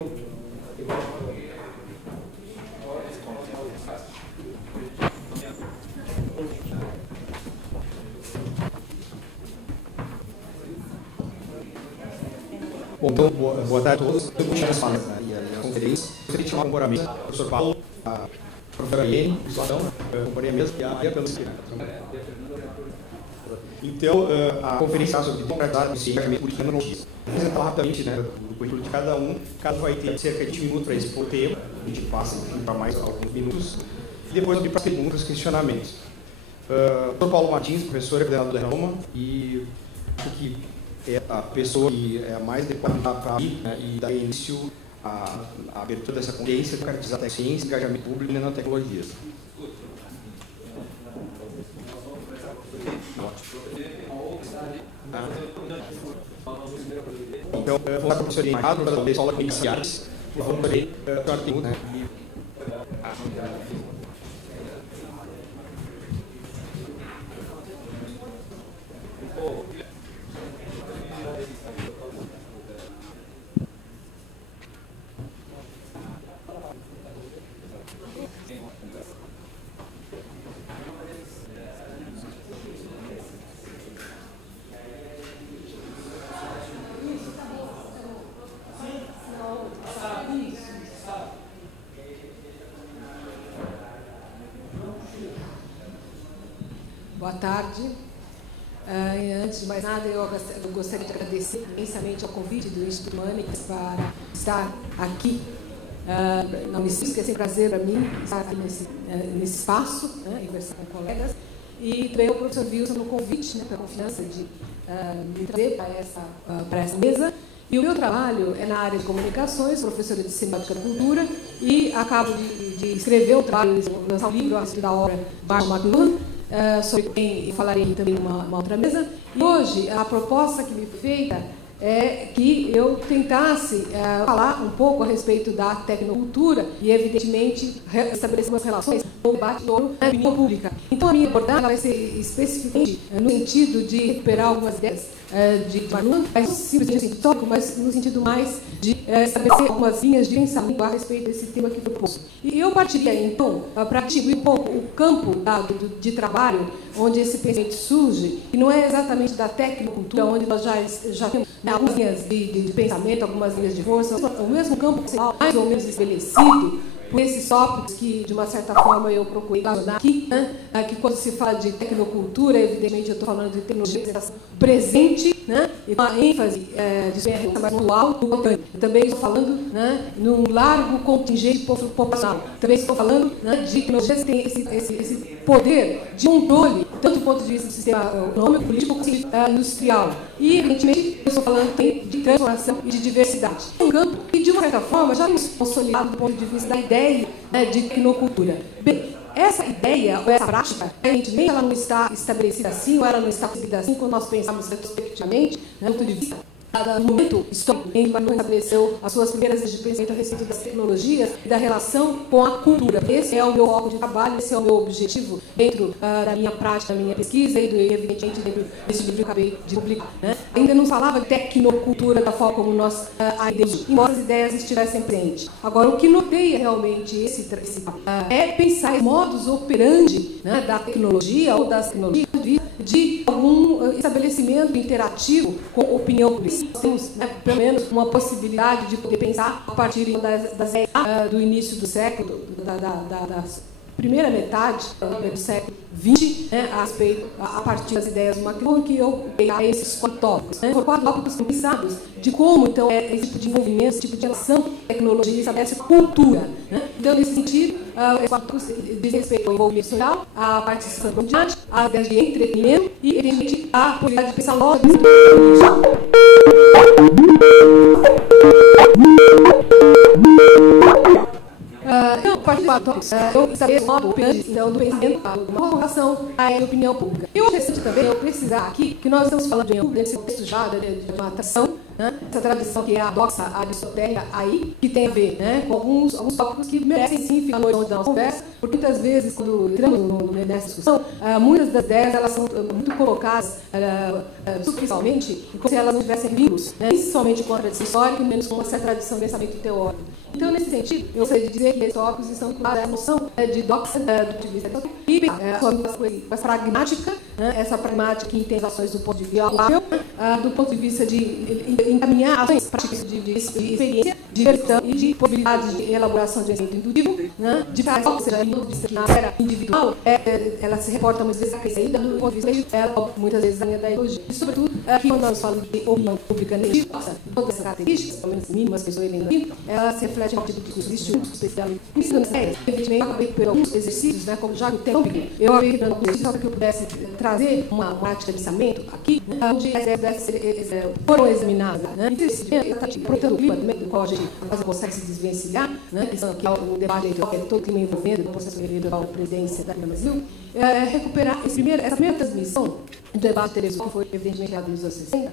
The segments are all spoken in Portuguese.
Bom, então, boa tarde a todos. Eu vou chamar essa conferência. Gostaria de chamar o companheiro o professor Paulo, a professora Iene, a companhia mesmo, e a pelo Então, a conferência sobre democratizar e engajamento político na tecnologia. Vou apresentar rapidamente, o currículo de cada um. Cada vai ter cerca de 20 minutos para expor o tema. A gente passa para mais alguns minutos. E depois abrir para perguntas e questionamentos. Dr. Paulo Martins, professor e coordenador da Roma, e que é a pessoa que é a mais adequada para ir e dar início à abertura dessa conferência, democratizar a ciência e engajamento público na tecnologia. Então, vou falar com a professora Iene, da Escola de Ciências, por favor, Boa tarde. Antes de mais nada, eu gostaria de agradecer imensamente ao convite do Instituto Humanitas para estar aqui na Unicif, que é sempre um prazer para mim estar aqui nesse espaço, e conversar com colegas. E também ao professor Wilson no convite, pela confiança de me trazer para essa mesa. E o meu trabalho é na área de comunicações, professora de semiótica da cultura, e acabo de escrever um trabalho, lançar um livro a respeito da obra Marshall McLuhan, sobre quem falarei também numa outra mesa. E hoje, a proposta que me foi feita é que eu tentasse falar um pouco a respeito da tecnocultura e, evidentemente, estabelecer umas relações com o debate na opinião pública. Então, a minha abordagem vai ser especificamente no sentido de recuperar algumas ideias de McLuhan, mas não simplesmente histórico, mas no sentido mais de estabelecer algumas linhas de pensamento a respeito desse tema que foi posto. E eu partiria, então, para distinguir um pouco o campo de trabalho onde esse pensamento surge, que não é exatamente da tecnocultura, onde nós já temos algumas linhas de pensamento, algumas linhas de força, o mesmo campo mais ou menos estabelecido por esses tópicos que, de uma certa forma, eu procurei relacionar aqui, que quando se fala de tecnocultura, evidentemente eu estou falando de tecnologia presente, e uma ênfase de mais atual do contâneo. Também estou falando num largo contingente populacional. Também estou falando de tecnologias que têm esse poder de controle, tanto do ponto de vista do sistema econômico, político, como industrial. E, evidentemente, eu estou falando também de transformação e de diversidade. É um campo que, de uma certa forma, já temos consolidado do ponto de vista da ideia de tecnocultura. Bem, essa ideia, ou essa prática, evidentemente, ela não está estabelecida assim, ou ela não está estabelecida assim, quando nós pensamos retrospectivamente, do ponto de vista do momento histórico em que McLuhan estabeleceu as suas primeiras linhas de pensamento a respeito das tecnologias e da relação com a cultura. Esse é o meu foco de trabalho, esse é o meu objetivo dentro da minha prática, da minha pesquisa e, evidentemente, dentro desse livro que eu acabei de publicar. Ainda não falava de tecnocultura da forma como nós a ideologia, embora as ideias estivessem presentes. Agora, o que noteia realmente é pensar em modus operandi da tecnologia ou das tecnologias de algum estabelecimento interativo com opinião pública. Nós temos, pelo menos, uma possibilidade de poder pensar a partir das do início do século, da primeira metade do século XX, a partir das ideias do McLuhan, que eu peguei esses 4 tópicos. Foram 4 tópicos pensados de como, então, esse tipo de envolvimento, esse tipo de relação com a tecnologia estabelece cultura. Então, nesse sentido, esses 4 tópicos dizem respeito ao envolvimento social, à participação comunidade, às ideias de entretenimento e, evidentemente, à possibilidade de pensar logo então, a partir de tópicos, eu estabeleço um modo operante do pensamento, uma relação à opinião pública. E o interessante também é eu precisar aqui que nós estamos falando de opinião pública, nesse contexto já de uma atração né, essa tradição que é a doxa aristotélica aí, que tem a ver, né, com alguns tópicos que merecem sim ficar no horizonte da nossa conversa, porque muitas vezes, quando entramos nessa discussão, muitas das ideias elas são muito colocadas superficialmente, como se elas não tivessem vínculos, né, principalmente com a tradição histórica, menos com essa tradição de pensamento teórico. Então, nesse sentido, eu gostaria de dizer que esses tópicos estão com a noção de doxa do utilizador e com essa pragmática, né, essa pragmática que entende as ações do ponto de vista viável, do ponto de vista de encaminhar ações práticas de experiência, de versão e de possibilidade de elaboração de pensamento indutivo, né, de fazer, ou seja, que na esfera individual, ela se reporta muitas vezes a crescida do ponto de vista ela, muitas vezes da ideologia. E, sobretudo, aqui, quando nós falamos de opinião pública negativa, todas essas características, pelo menos mínimas que eu estou lendo, ela se reflete a partir do discurso de estudo especial. Evidentemente, eu acabei por alguns exercícios, né, como já o tempo, eu acabei dando alguns exercícios para que eu pudesse trazer uma prática de pensamento aqui, onde as ideias foram examinadas, né, portanto, o clima do qual a gente consegue se desvencilhar, né, que é o debate eleitoral, que é todo o clima envolvendo o processo eleitoral da presidência da Brasil, recuperar essa primeira transmissão do debate televisivo, que foi evidentemente criado nos anos 60,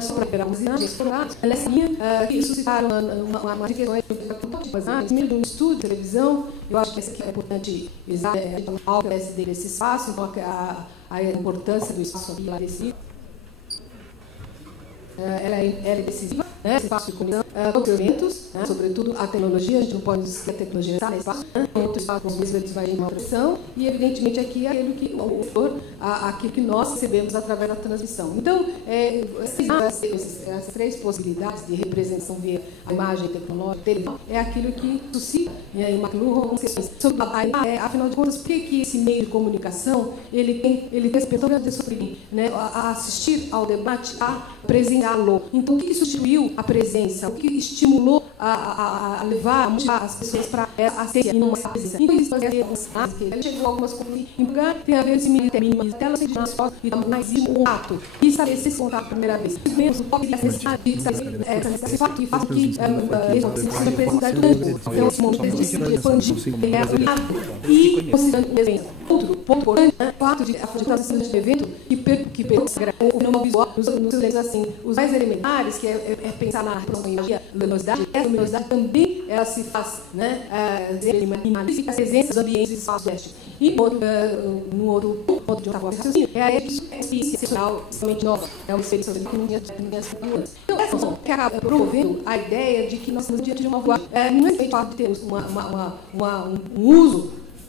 só para recuperar as imagens, essa linha que suscitaram uma questões de um estudo de televisão. Eu acho que essa aqui é importante, algo desse espaço, então a importância do espaço aqui lá desse ela é decisiva, né? Esse espaço de comunicação, outros elementos, né? Sobretudo a tecnologia, a gente não pode esquecer a tecnologia está nesse espaço, outro espaço com os mesmos vai em uma pressão, e evidentemente aqui é aquilo que nós recebemos através da transmissão. Então, essas três possibilidades de representação via a imagem tecnológica, televisão, é aquilo que suscita em McLuhan algumas questões sobre afinal de contas, por que esse meio de comunicação ele tem esse pessoal de sofrer, né? A assistir ao debate, a presenciá-lo. Então, o que substituiu a presença? O que estimulou a levar, a motivar as pessoas para serem numa presença? Então, ele chegou a algumas coisas em lugar, tem a ver com esse mínimo, até ela ser de transporte e mais de um contato. E estabelecer esse contato pela primeira vez. Mesmo o toque de necessidade de estabelecer esse fato que faz com que a presença do tempo. Então, esse momento de se expandir, e considerando um evento. Outro ponto importante, o fato de estar sendo um evento que persegue o fenômeno visual nos seus assim, os mais elementares, que é pensar na luminosidade, essa luminosidade também ela se faz, né, minimaliza a presença dos ambientes e espaços domésticos. E no outro ponto de outra forma, é a experiência sensorial extremamente nova, é uma experiência que não tinha antes. Então, essa função que acaba promovendo a ideia de que nós estamos diante de uma voz, não é o fato de termos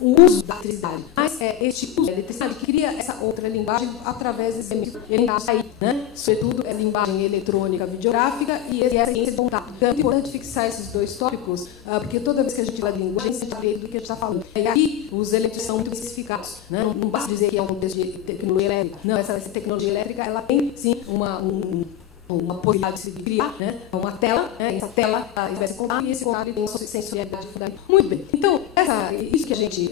o uso da eletricidade, mas é este uso da eletricidade que cria essa outra linguagem através desse elemento aí, né? Sobretudo a linguagem eletrônica, videográfica e essa ciência de contato. Então, é importante fixar esses dois tópicos, porque toda vez que a gente fala de linguagem, a gente sabe do que a gente está falando. E aqui, os elementos são muito especificados, né? Não basta dizer que é um contexto de tecnologia elétrica. Não, essa tecnologia elétrica, ela tem, sim, uma possibilidade de se criar, né, uma tela, né, essa tela vai se contar e esse contato tem uma sensorialidade fundamental. Muito bem. Então, isso que a gente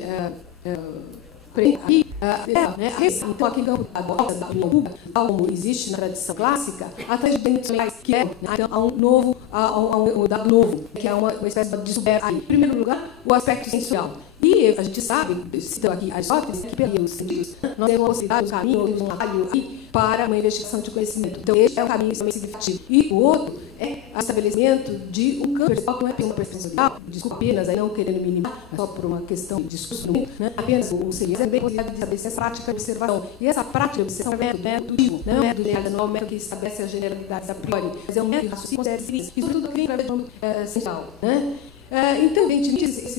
então, aqui em campo da opinião pública, como existe na tradição clássica, através de elementos que é há um dado novo, que é uma espécie de descoberta. Em primeiro lugar, o aspecto sensorial. E a gente sabe, citando aqui Aristóteles, que pelos sentidos, nós temos uma possibilidade, um caminho, um atalho para uma investigação de conhecimento. Então, esse é um caminho extremamente significativo. E o outro é o estabelecimento de um campo pessoal que não é uma percepção sensorial, desculpa apenas, aí não querendo minimizar, só por uma questão de discurso, né? Apenas o seria também a possibilidade de estabelecer essa prática de observação. E essa prática de observação é um método intuitivo, não é um método general, não é um método que estabelece as generalidades a priori, mas é um método de raciocínio que considera isso tudo que vem através do sensorial, né? Então, evidentemente,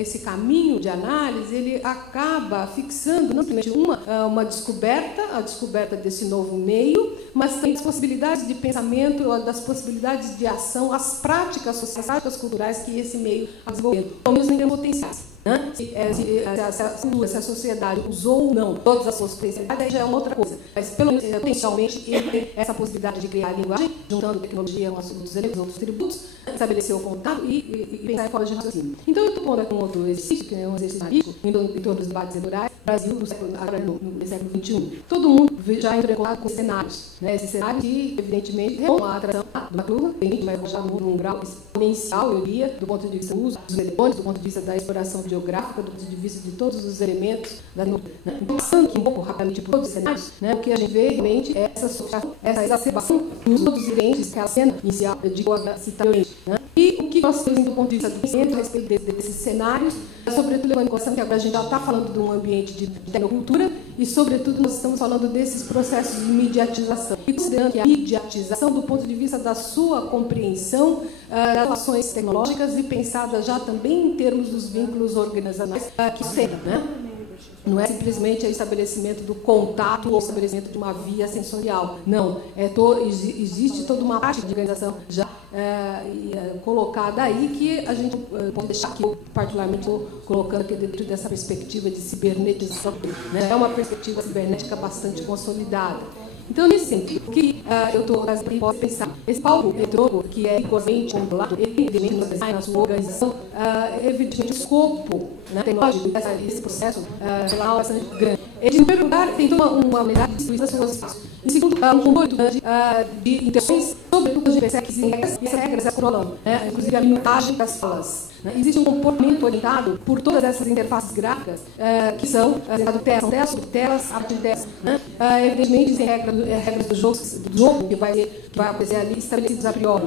esse caminho de análise, ele acaba fixando não somente uma descoberta, a descoberta desse novo meio, mas também das possibilidades de pensamento, das possibilidades de ação, as práticas sociais, as práticas culturais que esse meio está desenvolvendo, pelo menos em potenciais. Né? Se a sociedade usou ou não todas as suas potencialidades, aí já é uma outra coisa. Mas, pelo menos, potencialmente, ele tem essa possibilidade de criar a linguagem, juntando tecnologia a outros elementos, outros tributos, estabelecer o contato e pensar em formas de raciocínio. Então, eu estou pondo aqui um outro exercício, que é um exercício analítico, em torno dos debates eleitorais, no Brasil, no século XXI. Todo mundo já entrou em contato com cenários, né? Esses cenários que, evidentemente, remontam a atração do McLuhan, mas já num grau exponencial, eu diria, do ponto de vista do uso dos eletrônicos, do ponto de vista da exploração geográfica, do ponto de vista de todos os elementos da nuclear. Né? Então, passando aqui um pouco rapidamente por todos os cenários, né, o que a gente vê realmente é essa exacerbação dos outros itens, aquela cena inicial de citadania. Né? E o que nós temos do ponto de vista do conhecimento a respeito desses cenários, sobretudo levando em consideração que agora a gente já está falando de um ambiente de tecnocultura e, sobretudo, nós estamos falando desses processos de mediatização. E considerando que a mediatização, do ponto de vista da sua compreensão das relações tecnológicas e pensada já também em termos dos vínculos organizacionais que sempre, né? Não é simplesmente o estabelecimento do contato ou o estabelecimento de uma via sensorial. Não, existe toda uma parte de organização já colocada aí que a gente pode deixar aqui, eu particularmente estou colocando aqui dentro dessa perspectiva de cibernetização. Né? É uma perspectiva cibernética bastante consolidada. Então, nesse sentido, o que eu posso pensar? Esse palco eletrônico, que é rigorosamente controlado, evidentemente, no design, na sua organização, evidentemente, o escopo, né, tecnológico desse processo é bastante grande. Ele, em primeiro lugar, tem toda uma unidade de distribuição das suas espaços. Em segundo lugar, um conjunto de interações, sobretudo, a gente percebe que existem regras, e essas regras controlam, né, inclusive a minutagem das falas. Né? Existe um comportamento orientado por todas essas interfaces gráficas, que são telas sobre telas, arte de telas. Né? Evidentemente, existem regras do jogo que vai aparecer ali estabelecidas a priori.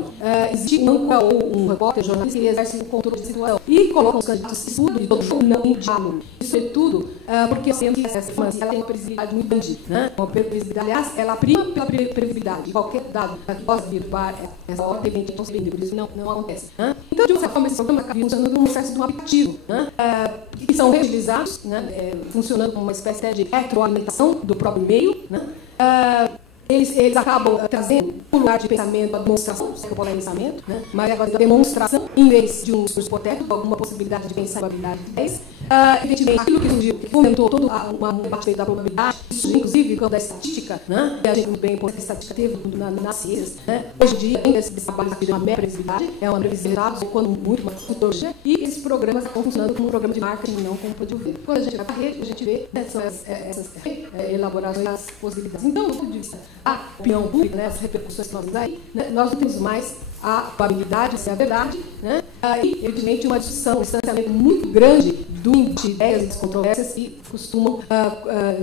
Existe um âncora ou um repórter, jornalista, que exerce o controle de situação e coloca os candidatos que estudam de todo jogo não em diálogo. Isso é tudo porque eu sinto que essa informação ela tem uma previsibilidade muito grande. Né? Uma previsibilidade, aliás, ela prima pela previsibilidade. Qualquer dado que possa vir para essa ordem, evidentemente, não se vende, por isso não acontece. Né? Então, de uma certa forma, esse programa acaba funcionando como uma espécie de um aplicativo, né? Que são reutilizados, né? Funcionando como uma espécie de retroalimentação do próprio meio. Né? Eles acabam trazendo um lugar de pensamento, a demonstração, se eu posso pensamento, né? Mas agora a demonstração, em vez de um discurso hipotético, alguma possibilidade de pensar em probabilidade de 10. Evidentemente, aquilo que surgiu, que fomentou todo um debate da probabilidade, isso inclusive quando a estatística, né? E a gente muito bem pode a estatística teve nas ciências, né? Hoje em dia, ainda esse trabalho de uma mera previsibilidade, é uma previsibilidade, quando muito mais futurologia, e esses programas estão funcionando como um programa de marketing, não como pode ver. Quando a gente vai para a rede, a gente vê, né, essas elaborações das possibilidades. Então, do ponto de vista da opinião pública, né, as repercussões que nós temos aí, né, nós não temos mais a probabilidade, se é a verdade, né, e, evidentemente, uma discussão, um distanciamento muito grande de ideias e das controvérsias que costumam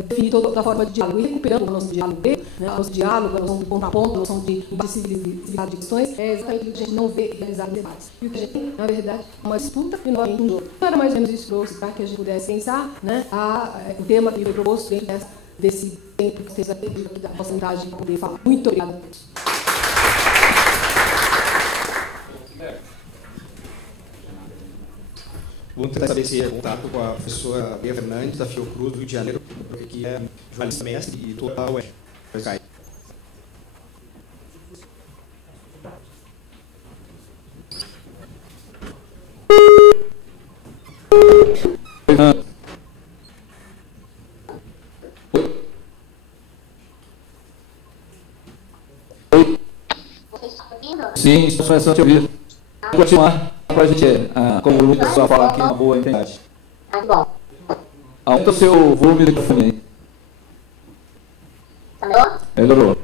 definir toda a forma de diálogo. E recuperando a noção de diálogo grego, né, a noção de diálogo, a noção de contraponto, a noção de civilidade de questões, é exatamente o que a gente não vê realizado em debates. E o que a gente tem, na verdade, é uma disputa e não um jogo. Não era mais ou menos isso que eu trouxe para que a gente pudesse pensar, né, o tema que foi proposto dentro desse tempo que vocês já teve aqui da porcentagem para poder falar. Muito obrigada. Vamos tentar estabelecer contato com a professora Bia Fernandes, da Fiocruz, do Rio de Janeiro, que é jornalista mestre e toda a UERJ. Sim, estou começando a te ouvir. Vou continuar para a gente, como o Lucas só falar aqui uma boa internet. Aumenta o seu volume do microfone aí. Melhorou?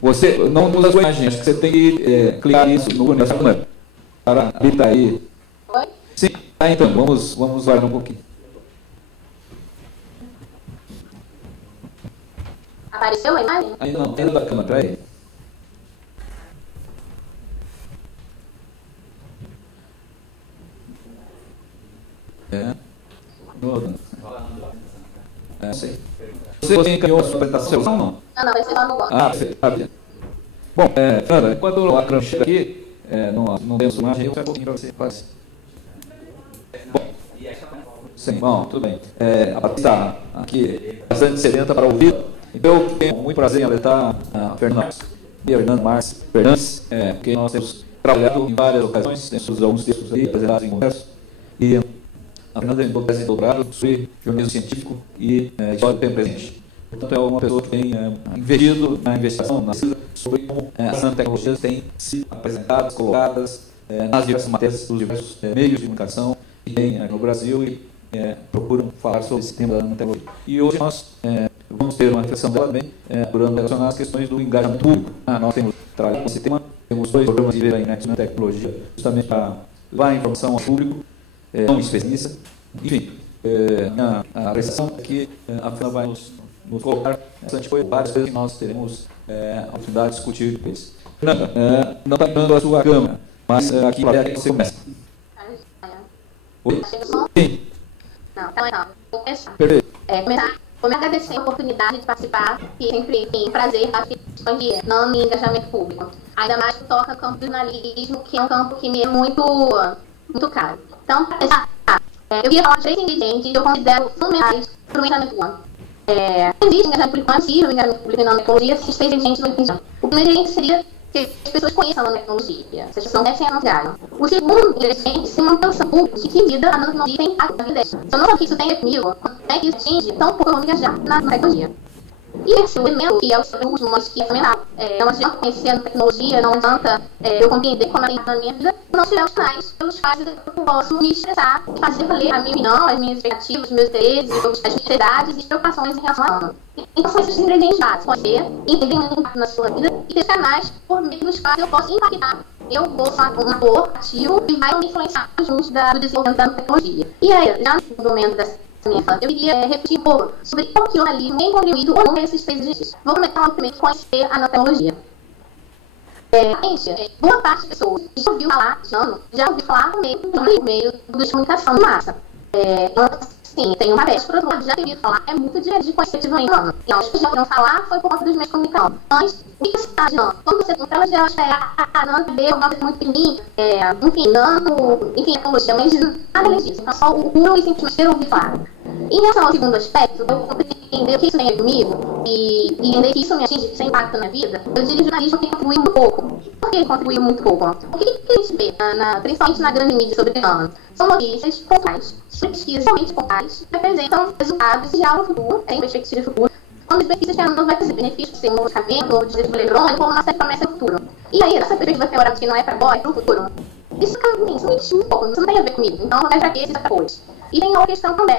Você não usa a sua imagem, acho que você tem que clicar isso no câmera para habilitar aí. Oi? Sim, então, vamos olhar um pouquinho. Apareceu a imagem? Ainda não, ainda da câmera, peraí. Sei. Você encaminhou a sua apresentação ou não? Não, vai ser só no bloco. Perfeito. Bom, Fernanda, enquanto a Cram chega aqui, não temos imagem, eu trago um pouquinho para você. Quase. Bom, sim, bom, tudo bem. A Patrícia está aqui bastante sedenta para ouvir, então eu tenho muito prazer em alertar a Fernanda Marques Fernandes, porque nós temos trabalhado em várias ocasiões, temos alguns textos aí apresentados em congresso, e a Fernanda tem tese de doutorado sobre jornalismo científico e história do tempo presente. Portanto, é uma pessoa que tem investido na investigação, na pesquisa, sobre como as nanotecnologias têm sido apresentadas, colocadas nas diversas matérias dos diversos meios de comunicação que tem no Brasil e procuram falar sobre esse tema da nanotecnologia. E hoje nós vamos ter uma reflexão dela também, procurando relacionar as questões do engajamento público. Nós temos trabalhado com esse tema temos 2 programas de ver na tecnologia, justamente para levar a informação ao público, não especialista. Enfim, a prestação é que a Fernanda vai nos colocar bastante coisa, várias coisas que nós teremos a oportunidade de discutir com eles. Fernanda, não está dando a sua câmera, mas aqui é que você começa. Oi? Sim. Não, então, vou começar. Perfeito. Vou me agradecer a oportunidade de participar, e sempre tem prazer a questão de não em engajamento público. Ainda mais que toca o campo do jornalismo, que é um campo que me é muito caro. Então, para começar, eu queria falar de 3 ingredientes que eu considero fundamentais para o engajamento público. Não existe engajamento público, não é possível engajamento público na tecnologia se esses 3 ingredientes não existem. O primeiro ingrediente seria que as pessoas conheçam a nanotecnologia, as pessoas não devem anunciar. O segundo ingrediente se mantenha público de que medida a nanotecnologia tem impacto na vida deles. Se eu não sei que isso tem comigo, como é que isso atinge, tão pouco eu vou me engajar na tecnologia. E esse elemento, que é o último, mas que é fundamental, não adianta conhecer a tecnologia, não adianta eu compreender como ela está na minha vida, se não tiver os canais pelos quais eu posso me expressar e fazer valer a minha opinião, as minhas expectativas, os meus interesses, as minhas necessidades e preocupações em relação a ela. Então são esses ingredientes básicos, conhecer, entender o impacto na sua vida e ter canais por meio dos quais eu posso impactar. Eu vou ser um ator ativo e vai me influenciar junto do desenvolvimento da tecnologia. E aí, já no momento dessa minha fala, eu queria refletir um pouco sobre como que o jornalismo tem contribuído ou não nesses 3 ingredientes. Vou começar logo primeiro conhecer a nanotecnologia. Boa parte das pessoas já ouviu falar no meio de comunicação de massa. Sim, tem uma vez, por outro lado, já tenho ouvido falar, é muito de conhecer ativamente. Então, as pessoas já ouviram falar, foi por conta dos meios de comunicação. Mas, o que você está dizendo? Quando você compra, ela já acha a nano-TV, uma coisa muito pequenininha, enfim, tecnologia, mas nada além disso. Então, só o puro e simplesmente ter ouvido falar. Em relação ao segundo aspecto, eu entender o que isso tem a ver comigo e entender que isso me atinge, que isso impacta na minha vida, eu diria que o jornalismo tem contribuído muito pouco. Por que ele contribuiu muito pouco? O que a gente vê, principalmente na grande mídia sobre nano? São notícias pontuais, pesquisas realmente pontuais, que apresentam resultados já no futuro, em perspectiva de futuro, quando os benefícios que a nano vai trazer, benefícios de ser um novo medicamento, um novo dispositivo eletrônico, ou uma série de promessas no futuro. E aí, essa perspectiva teórica que não é para agora, é para o futuro, isso me existe um pouco, isso não tem a ver comigo. Então, não é para que esse depois. E tem uma questão também,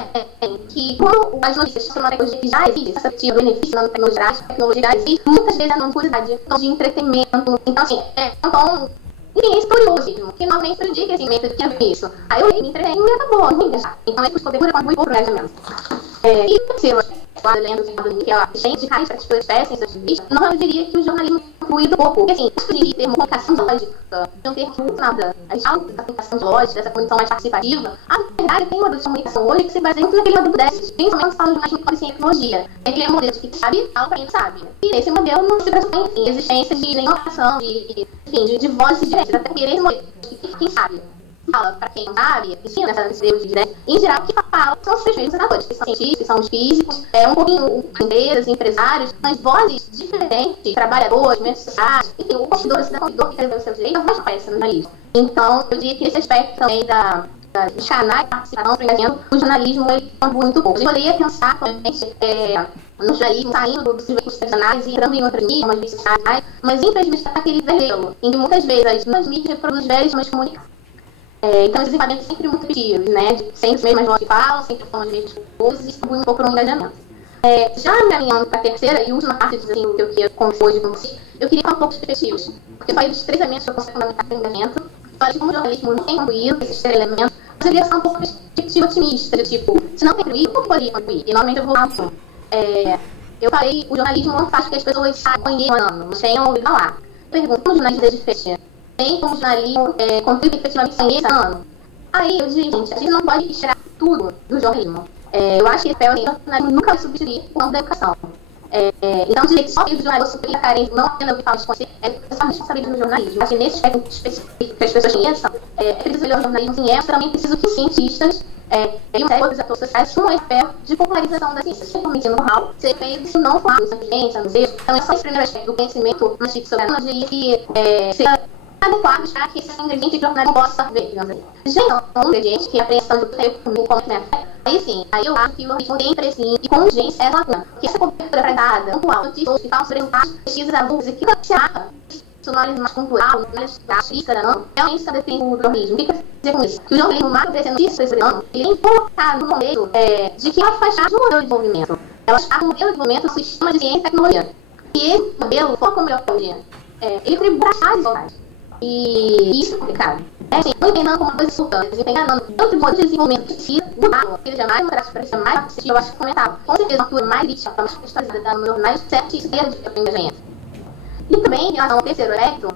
que como as notícias sobre uma tecnologia que já existe, essa perspectiva do benefício da tecnologia já existe, muitas vezes é uma curiosidade de entretenimento. Então, assim, enfim, é curioso, que normalmente prejudica esse momento que é isso. Aí eu me entretenho e acabou, não engajar. Então, é por poder contribuir pouco para o engajamento. E o terceiro, lendo que é a gente de raiz para as espécies, não, eu diria que o jornalismo contribuído pouco. Porque, assim, eu poderia ter uma comunicação lógica, não ter muito nada. A gente fala da comunicação lógica, dessa comunicação mais participativa. A verdade, tem uma de comunicação hoje que se baseia muito naquele modelo desses, principalmente falando de jornalismo com tecnologia. Aquele é um modelo de quem sabe, fala para quem sabe. E nesse modelo não se pressupõe, enfim, existência de inovação, de vozes diretas, até porque esse modelo de quem sabe fala para quem não sabe, ensina nesse modelo de direto. Em geral, o que fala são os mesmos atores, que são cientistas, que são os físicos, um pouquinho empresas, empresários, mas vozes diferentes, trabalhadores, meus sociais, enfim, o consumidor que quer ver o seu direito, não vai aparecer no jornalismo. Então, eu diria que esse aspecto também dos canais de participação, o jornalismo, ele contribui muito pouco. Eu poderia pensar, provavelmente, no jornalismo, saindo dos veículos tradicionais e entrando em outras mídias, umas mídias sociais, mas infelizmente está aquele velho, em que muitas vezes as mídias reproduzem velhos, mas comunicam. Então, esses equipamentos sempre muito repetitivos, né? Sempre as mesmas vozes que falam, sempre falam as mesmas coisas e contribuem um pouco para o engajamento. Já caminhando para a terceira e última parte do que eu queria conversar hoje com você, eu queria falar um pouco dos perspectivos. Porque eu falei dos 3 elementos que eu considero fundamentais para o engajamento, falei de como o jornalismo não tem contribuído esses 3 elementos, mas eu queria falar um pouco de perspectiva otimista, tipo, se não contribuir, como poderia contribuir? E normalmente eu vou falar eu falei, o jornalismo não faz com que as pessoas conheçam, não tenham ouvido falar. Eu pergunto, como o jornalismo é diferente? Tem como o jornalismo contribuir efetivamente sem esse ano? Aí eu digo, gente, a gente não pode tirar tudo do jornalismo. Eu acho que esse papel do jornalismo nunca vai substituir o campo da educação. Então, dizer que só o jornalismo suprir a carência, não apenas o que fala de conselho, é só responsabilidade do jornalismo. Acho que nesse aspecto específico que as pessoas conheçam, é preciso melhorar o jornalismo, sim, mas também preciso que os cientistas e outros atores sociais assumam esse papel de popularização da ciência. Seja como ensino normal, ser feito não formado em ciência, no museu. Então, é só esse primeiro aspecto do conhecimento mais fixo sobre a tecnologia que seja adequado para que esse ingrediente de jornalismo possa ver, digamos assim. Já um ingrediente que a apreensão do tempo comigo como que aí sim, aí eu acho que o jornalismo tem precinho e com urgência é lacuna. Porque essa cobertura predada, pontual, notícias, hospital, sobre resultados, pesquisas adultas, que se acha jornalismo mais cultural, mais artística, não, realmente está definindo o jornalismo. O que quer dizer com isso? Que o jornalismo mais oferecendo notícias sobre ano, ele é colocado no momento de que ela faz parte do modelo de desenvolvimento. Ela está no modelo de desenvolvimento do sistema de ciência e tecnologia. E esse modelo, foca melhor hoje, ele tribui para as desigualdades. E isso é complicado. Assim, não entendendo como uma coisa surtante, desempenhando tanto modo de desenvolvimento que precisa mudar, que seja mais democrático, mais acessível, eu acho que comentável. Com certeza, uma cultura mais crítica, mais contextualizada nos jornais, certo, isso é a engajamento. E também, em relação ao terceiro electro,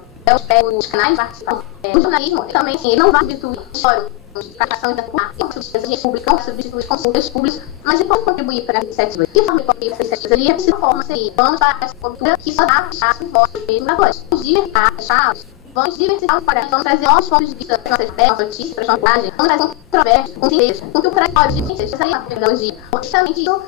os canais de participação do jornalismo, também, assim, ele não vai substituir o fórum de participação internacional, a gente publica, substitui consultas públicas, mas ele pode contribuir para a iniciativa. De forma que contribuir para a iniciativa ali, a principal forma seria, vamos para essa cultura que só dá espaço forte mesmo da voz. Vamos diversificar, vamos diversificar os parâmetros, vamos trazer novos pontos de vista para nossas ideias, nossas notícias, para a reportagem, vamos trazer controvérsias, conselheiros, com que o prático de ciências seria uma pedagogia, porque justamente isso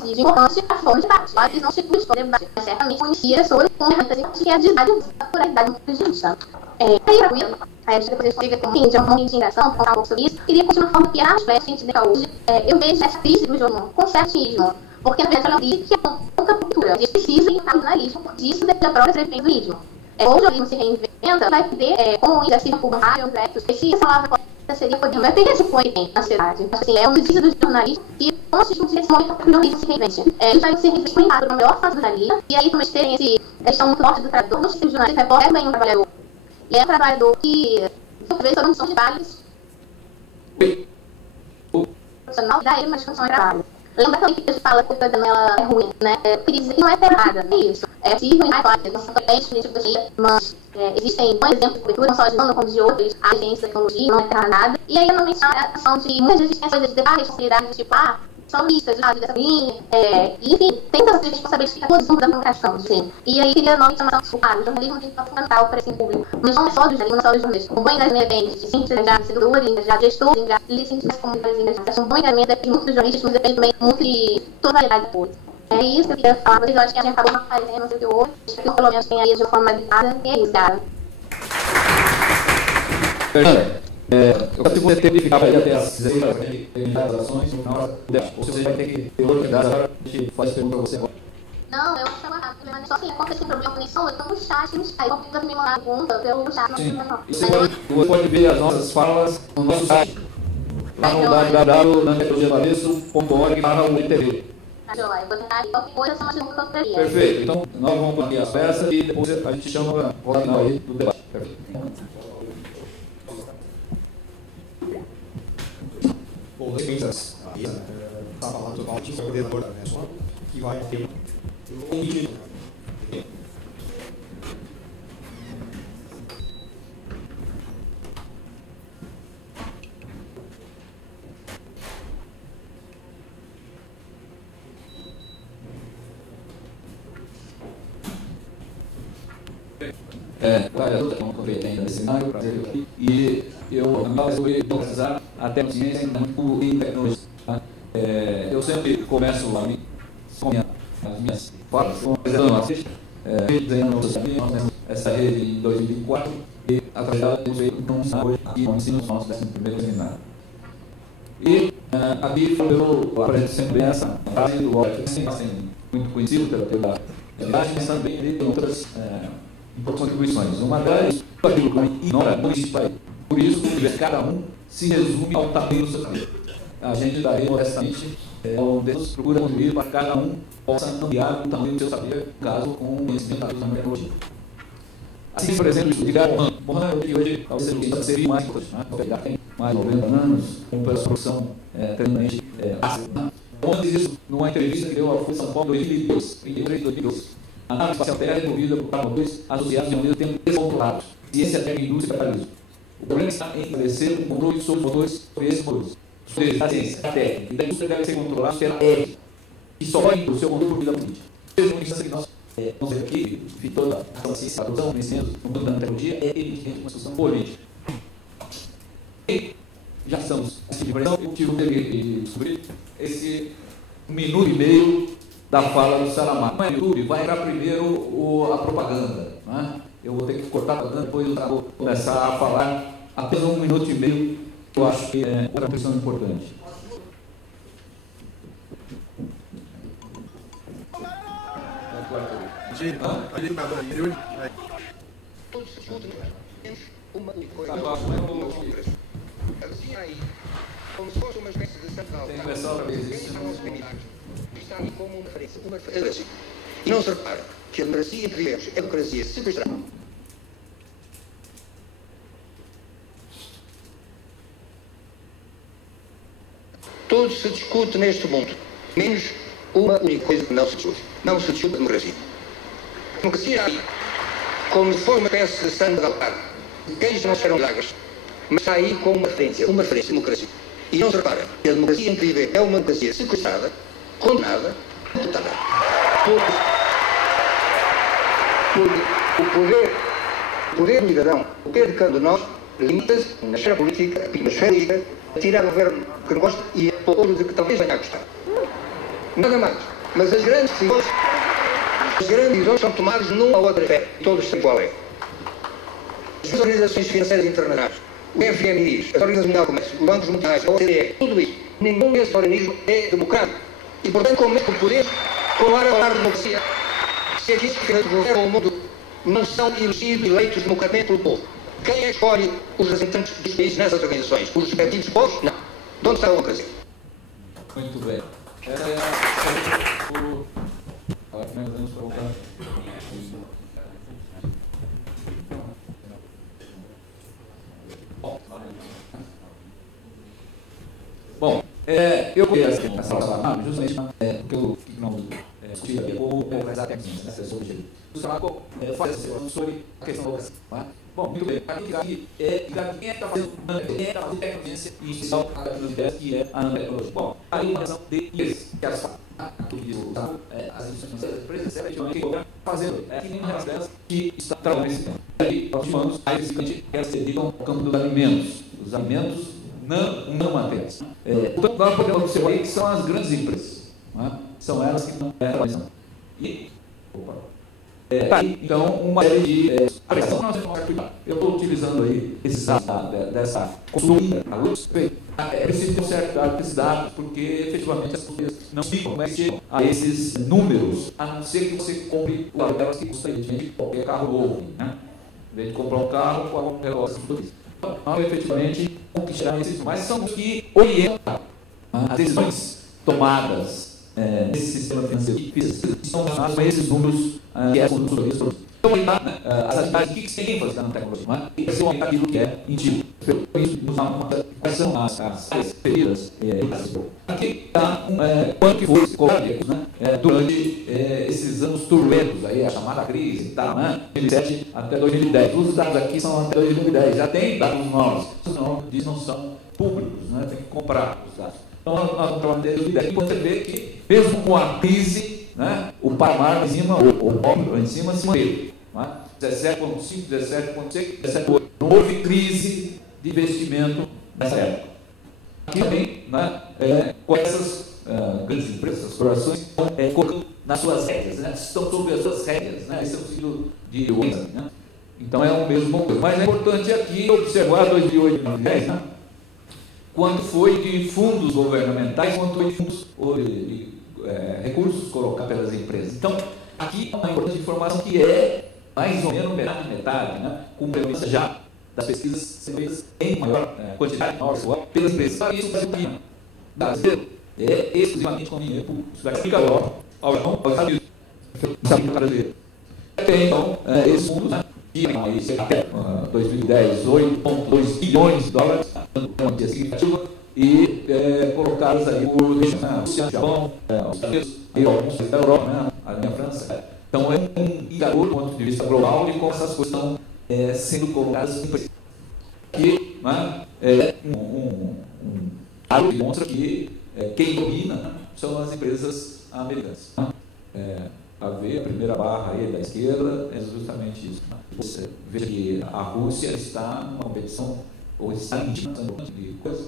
de importância a forma de debate. Pode não se buscar debate, mas certamente inicia sobre ferramentas que é a diversidade da pluralidade do ponto de vista. Aí, para isso, a gente depois chega com um monte de integração, contar um pouco sobre isso. Queria continuar de uma forma que a gente identifica hoje. Eu vejo essa crise do jornalismo com certismo, porque na verdade ela diz que é pouca cultura. A gente precisa entrar no jornalismo, porque isso deve da própria empreendedorismo. Ou o jornalismo se reinventa, vai ter como exercício por rádio, se essa palavra seria poder, vai perder esse apoio que tem na sociedade. Assim, é um exercício do jornalismo e consiste nesse momento que o jornalismo se reinvente. Ele vai ser reinventado na melhor fase do jornalismo, e aí também tem essa questão muito forte do trabalhador, no sistema de jornalismo, repórter é bem um trabalhador. E é um trabalhador que, por vezes, a condição de trabalhos profissional dá ele uma disfunção de trabalho. Lembra também que a gente fala que a Daniela é ruim, né? Queria dizer que não é errada, é isso. Se ruim, claro, não são políticos, mas existem bons exemplos de cultura, não só de uma, como de outros, a ciência, a tecnologia, não é errada nada. E aí eu não menciono a ação de muitas vezes tem coisas de responsabilidade, tipo, são listas, dessa linha, enfim, tem todas as responsabilidades que todos da comunicação, assim. E aí queria não mencionar o jornalismo tem um papel fundamental para esse público, mas não é só do jornalismo, não é só do jornalismo. Um bom engajamento depende de cientistas, já seguidores, já gestores, já licenciados comunitários, um bom engajamento depende muito dos jornalistas, mas depende também muito de toda a realidade depois. É isso que eu queria falar, mas eu acho que a gente acabou não fazendo, não sei o que hoje, acho que pelo menos tem aí de uma forma habitada, e é isso, cara. Eu acho que você teve que ficar aí até as 16 para terminar as ações, no final, ou você vai ter que ter outra idade, agora a gente faz pergunta para você agora. Não, eu acho que é rápido, mas só assim, quando tem problema com conexão, eu estou no chat, no Skype, eu preciso me mandar pergunta pelo chat, não tem problema. E você pode ver as nossas falas no nosso site, lá no www.nametogevareço.org/UTV. Eu vou tentar qualquer coisa, só uma pergunta que eu teria. Perfeito, então nós vamos aqui as peças e depois a gente chama para o final aí do debate. Perfeito. Bom, defensas, está falando do Valdir, que é o coordenador da pessoa, que vai ter um vídeo. Eu estou competente nesse cenário, prazer aqui, e eu resolvi precisar até a ciência muito em tecnologia. Eu sempre começo com as minhas falas, desenhando essa rede em 2004, e através dela eu vejo um cenário aqui no ensino nosso 11º seminário. E aqui eu apresento sempre essa frase do Walter, que é muito conhecido pela atividade, mas também ele tem outras contribuições. Uma delas, aquilo que ignora, não existe para ele. Por isso, cada um se resume ao tamanho do seu cabelo. A gente daí, honestamente, ao Deus procura contribuir para que cada um possa ampliar o tamanho do seu saber, caso com o conhecimento da tecnologia. Assim, por exemplo, ligar o Mohan, que hoje talvez seria mais importante, já tem mais de 90 anos, com profissão tremendamente ácida. Antes disso, numa entrevista que deu à Folha de São Paulo em 2002, em 2002, a nave espacial terra é movida por carboidratos associados ao mesmo tempo descontrolados. Ciência, técnica, indústria e capitalismo. O problema está em estabelecer um controle sobre motores, sobre esses motores. Os poderes da ciência, da técnica e da indústria devem ser controlados pela ética, e só pode o seu controle por vida política. Mesmo uma instância que nós vamos ver aqui, toda a ciência, a produção, o conhecimento, o mundo da tecnologia, é evidentemente uma discussão política. E já estamos nessa dimensão, eu tive que descobrir esse 1 minuto e meio da fala do Saramago. No YouTube vai entrar primeiro a propaganda. Né? Eu vou ter que cortar a propaganda, depois eu vou começar a falar apenas 1 minuto e meio, que eu acho que é outra questão importante. Tem que começar outra vez isso. Está ali como uma referência. E não se repara que a democracia entre eles é a democracia sequestrada. Tudo se discute neste mundo, menos uma única coisa que não se discute. Não se discute a democracia. A democracia aí, como se fosse uma peça de sangue de altar. Queijos não serão milagres, mas está aí com uma referência de democracia. E não se repara, a democracia em que vive é uma democracia sequestrada, condenada, deputada. Porque o poder do cidadão, o poder de cada um de nós, limita-se na esfera política, a tirar o governo que não gosta e a pôr de que talvez venha a gostar. Nada mais. Mas as grandes decisões são tomadas numa ou outra esfera, e todos sabem qual é. As organizações financeiras internacionais, o FMI, as Organizações Mundiais do Comércio, os bancos mundiais, a OCDE, tudo isso, nenhum desses organismos é democrático. E, portanto, como é que o poder, com a falar de democracia, se aqueles que governam o mundo não são eleitos democraticamente pelo povo? Quem é que escolhe os representantes dos países nessas organizações? Os respectivos povos? Não. De onde está a democracia? Muito bem. Essa é a vamos colocar. Bom, eu queria essa palavra justamente porque eu não discuti aqui como organizar técnicas, né, sobre faz sobre a questão da bom, muito bem. Aqui quem está fazendo tecnologia inicial das ideias, que é a nanotecnologia. Bom, aí uma questão de isso, que as empresas efetivamente fazendo, que nem uma delas que está trabalhando nesse campo. Aí, aos anos, elas se dedicam ao campo dos alimentos. Os alimentos não matérias. Então, nós podemos observar aí que são as grandes empresas. São elas que estão trabalhando. E, então, uma série de apreciação nós temos que cuidar. Eu estou utilizando aí esses dados dessa consulta, é preciso ter um certo cuidado com esses dados, porque efetivamente as pessoas não ficam a esses números, a não ser que você compre o delas que custa de qualquer carro novo. Né? Em vez de comprar um carro, qualquer negócio, tudo isso. Então, efetivamente, conquistar esses números, mas são os que orientam as decisões tomadas nesse sistema financeiro que estão relacionados com esses números que é consultoria. Então, as atividades que tem ênfase na tecnologia, e se aumentar aquilo que é indígena. Quais são as feridas? Aqui está quanto que foi colocado durante esses anos turbulentos, aí, a chamada crise, de 2007 até 2010. Os dados aqui são até 2010, já tem dados novos, não são públicos, tem que comprar os dados. Então, nós estamos trabalhando desde 2010. E você vê que, mesmo com a crise, o patamar em cima, o módulo em cima, se manteve. 17,5, 17,6, 17,8. Não houve crise de investimento nessa época. Aqui também, com essas grandes empresas, essas corporações, estão colocando nas suas regras, estão sob as suas regras. Esse é o sentido de Wenzel. Então, é o mesmo modelo. Mas é importante aqui observar 2008 e 2010, quanto foi de fundos governamentais, quanto foi de fundos de recursos colocados pelas empresas. Então, aqui é uma importante informação que é mais ou menos metade, com premissa já das pesquisas sendo feitas em maior quantidade, maior pelas empresas. Para isso, o brasileiro é exclusivamente com dinheiro público. Isso daqui fica logo ao Estados Unidos. Brasileiro. Tem, então, esses fundos, que até 2010, 8,2 bilhões de dólares, uma quantia significativa, e colocados aí por Rússia, Japão, os Estados Unidos, e alguns da Europa, a minha França. Então, é um indicador do ponto de vista global de como essas coisas estão sendo colocadas em preço. Aqui é um dado que demonstra que quem domina são as empresas americanas. A primeira barra aí da esquerda é justamente isso. Você vê que a Rússia está numa competição, ou está indicando um monte de coisa,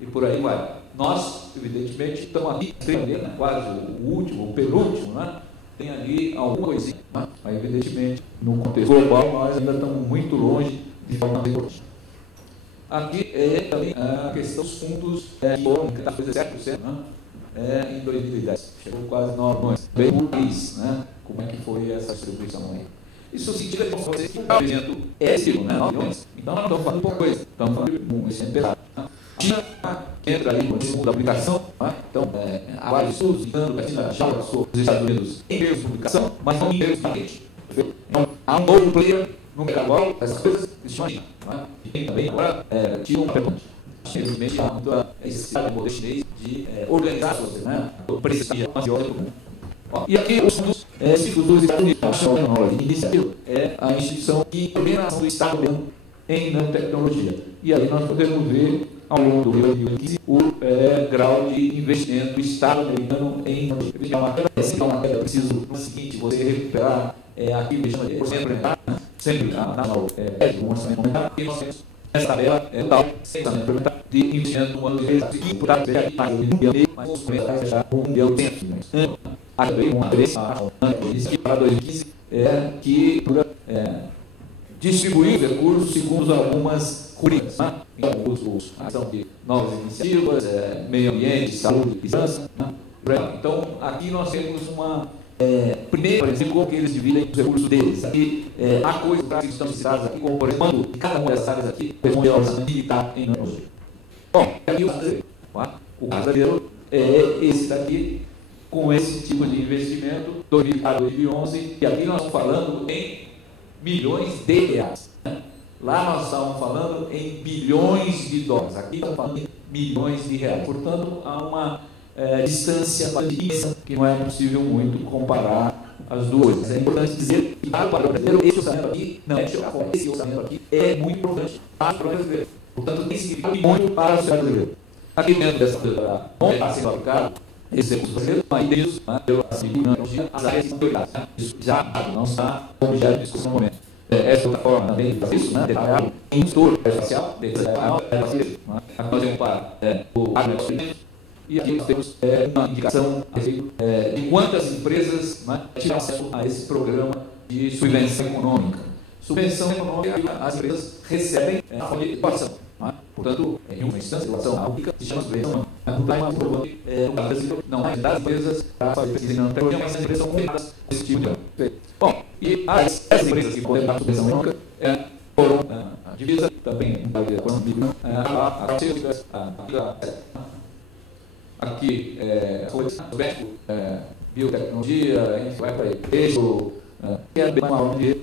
e por aí vai. Nós, evidentemente, estamos aqui, quase o último, o penúltimo, tem ali alguma coisinha, mas evidentemente, no contexto global, nós ainda estamos muito longe de forma importante. Aqui é também a questão dos fundos que foram, que está 17%, em 2010. Chegou quase 9 milhões. Bem por país, como é que foi essa distribuição aí? Isso significa que você está dizendo estilo, 9 milhões. Então, nós estamos falando de pouca coisa. Estamos falando de um exemplo pesado. A China entra ali no segundo da aplicação. Então, há vários estudos indicando que a China já passou os Estados Unidos em termos de publicação, mas não em termos de marketing. Então, há um novo player no mercado agora, essas coisas, que se chama China. E tem também agora, tinha um papel. infelizmente, há muita necessidade do modelo chinês de organizar as coisas, né? Precisa de ordem comum. E aqui, os ciclos dos Estados Unidos, a iniciativa é a instituição que coordena a ação do Estado em nanotecnologia. E aí nós podemos ver, ao longo do 2015, o grau de investimento do Estado americano em nanotecnologia. É uma queda, preciso, no seguinte, você recuperar aqui, deixando de sempre na um orçamento aumentar, e nós temos essa tabela tal, sem implementar, de investimento no ano de 2015, por estar aqui, mais de 1 bilhão, mas os comentários já 1 bilhão e 100 milhões. Aqui, uma vez, para 2015, que distribuir recursos segundo algumas curias, né? Então, a ação de novas iniciativas, meio ambiente, saúde e segurança. Né? Então, aqui nós temos uma. Primeiro, por exemplo, como que eles dividem os recursos deles. Aqui, há coisas que estão citadas aqui, como, por exemplo, quando cada uma dessas áreas aqui responde ao orçamento militar em nanotecnologia. Bom, aqui o brasileiro é esse daqui, com esse tipo de investimento, 2011, e aqui nós estamos falando em milhões de reais. Né? Lá nós estávamos falando em bilhões de dólares, aqui estamos falando em milhões de reais. Portanto, há uma distância imensa que não é possível muito comparar as duas. É importante dizer que para o brasileiro esse orçamento aqui não é jogar fora. Esse orçamento aqui é muito importante para o brasileiro. Portanto, tem significado muito para o sociedade brasileiro. Aqui dentro dessa onde está sendo aplicado esse recurso brasileiro, aí Deus, pela tecnologia, as áreas são prioridades. Isso já não está como objeto de discussão no momento. Essa outra forma também de fazer isso, detalhado em um estudo espacial, nós temos para o agronegócio. E aqui nós temos uma indicação de quantas empresas tiveram acesso a esse programa de subvenção econômica. Subvenção econômica, as empresas recebem a forma de doação. Portanto, em uma instância de doação pública, se chama subvenção. No caso brasileiro, não há das empresas para fazer pesquisa em nanotecnologia, mas as empresas são combinadas com esse tipo de. Bom, e as empresas que podem dar subvenção econômica foram a divisa, também aqui, biotecnologia, a gente vai para isso, que é bem maior de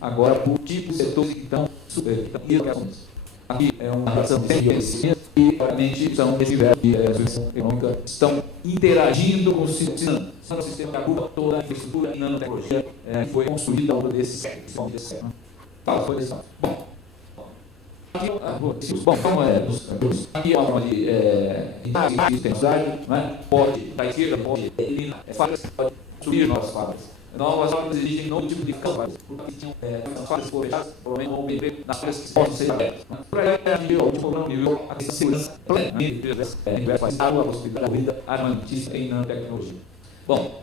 agora por tipo de setores que estão aqui é uma relação de ciência e, obviamente, são esse verbo de subvenção econômica estão interagindo com o sistema que agrupa toda a infraestrutura e nanotecnologia que foi construída ao longo desse século. Bom, como aqui é uma forma de intensidade, pode, da esquerda, pode eliminar fábricas, pode construir novas fábricas. Novas fábricas exigem novo tipo de fábricas, porque tinham fábricas fechadas, provavelmente vão vender nas fábricas que podem ser abertas. Por aí, o último programa nível a segurança plena, a possibilidade de corrida armamentista em nanotecnologia. Bom,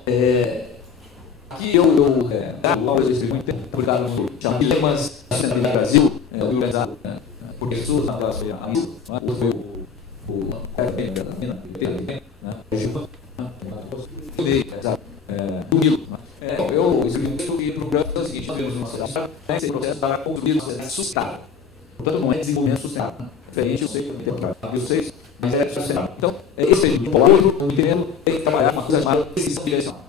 aqui eu muito tempo publicado no Dilemas da Sustentabilidade do Brasil, organizado por pessoas na classe eu escrevi um texto que programa o seguinte: nós temos uma sociedade, esse processo para construir uma sociedade sustentável. Portanto, não é desenvolvimento sustentável. Diferente, eu sei que eu sei, mas é sustentável. Então, esse é de um outro, não entendo, tem que trabalhar uma coisa chamada decisão direcional.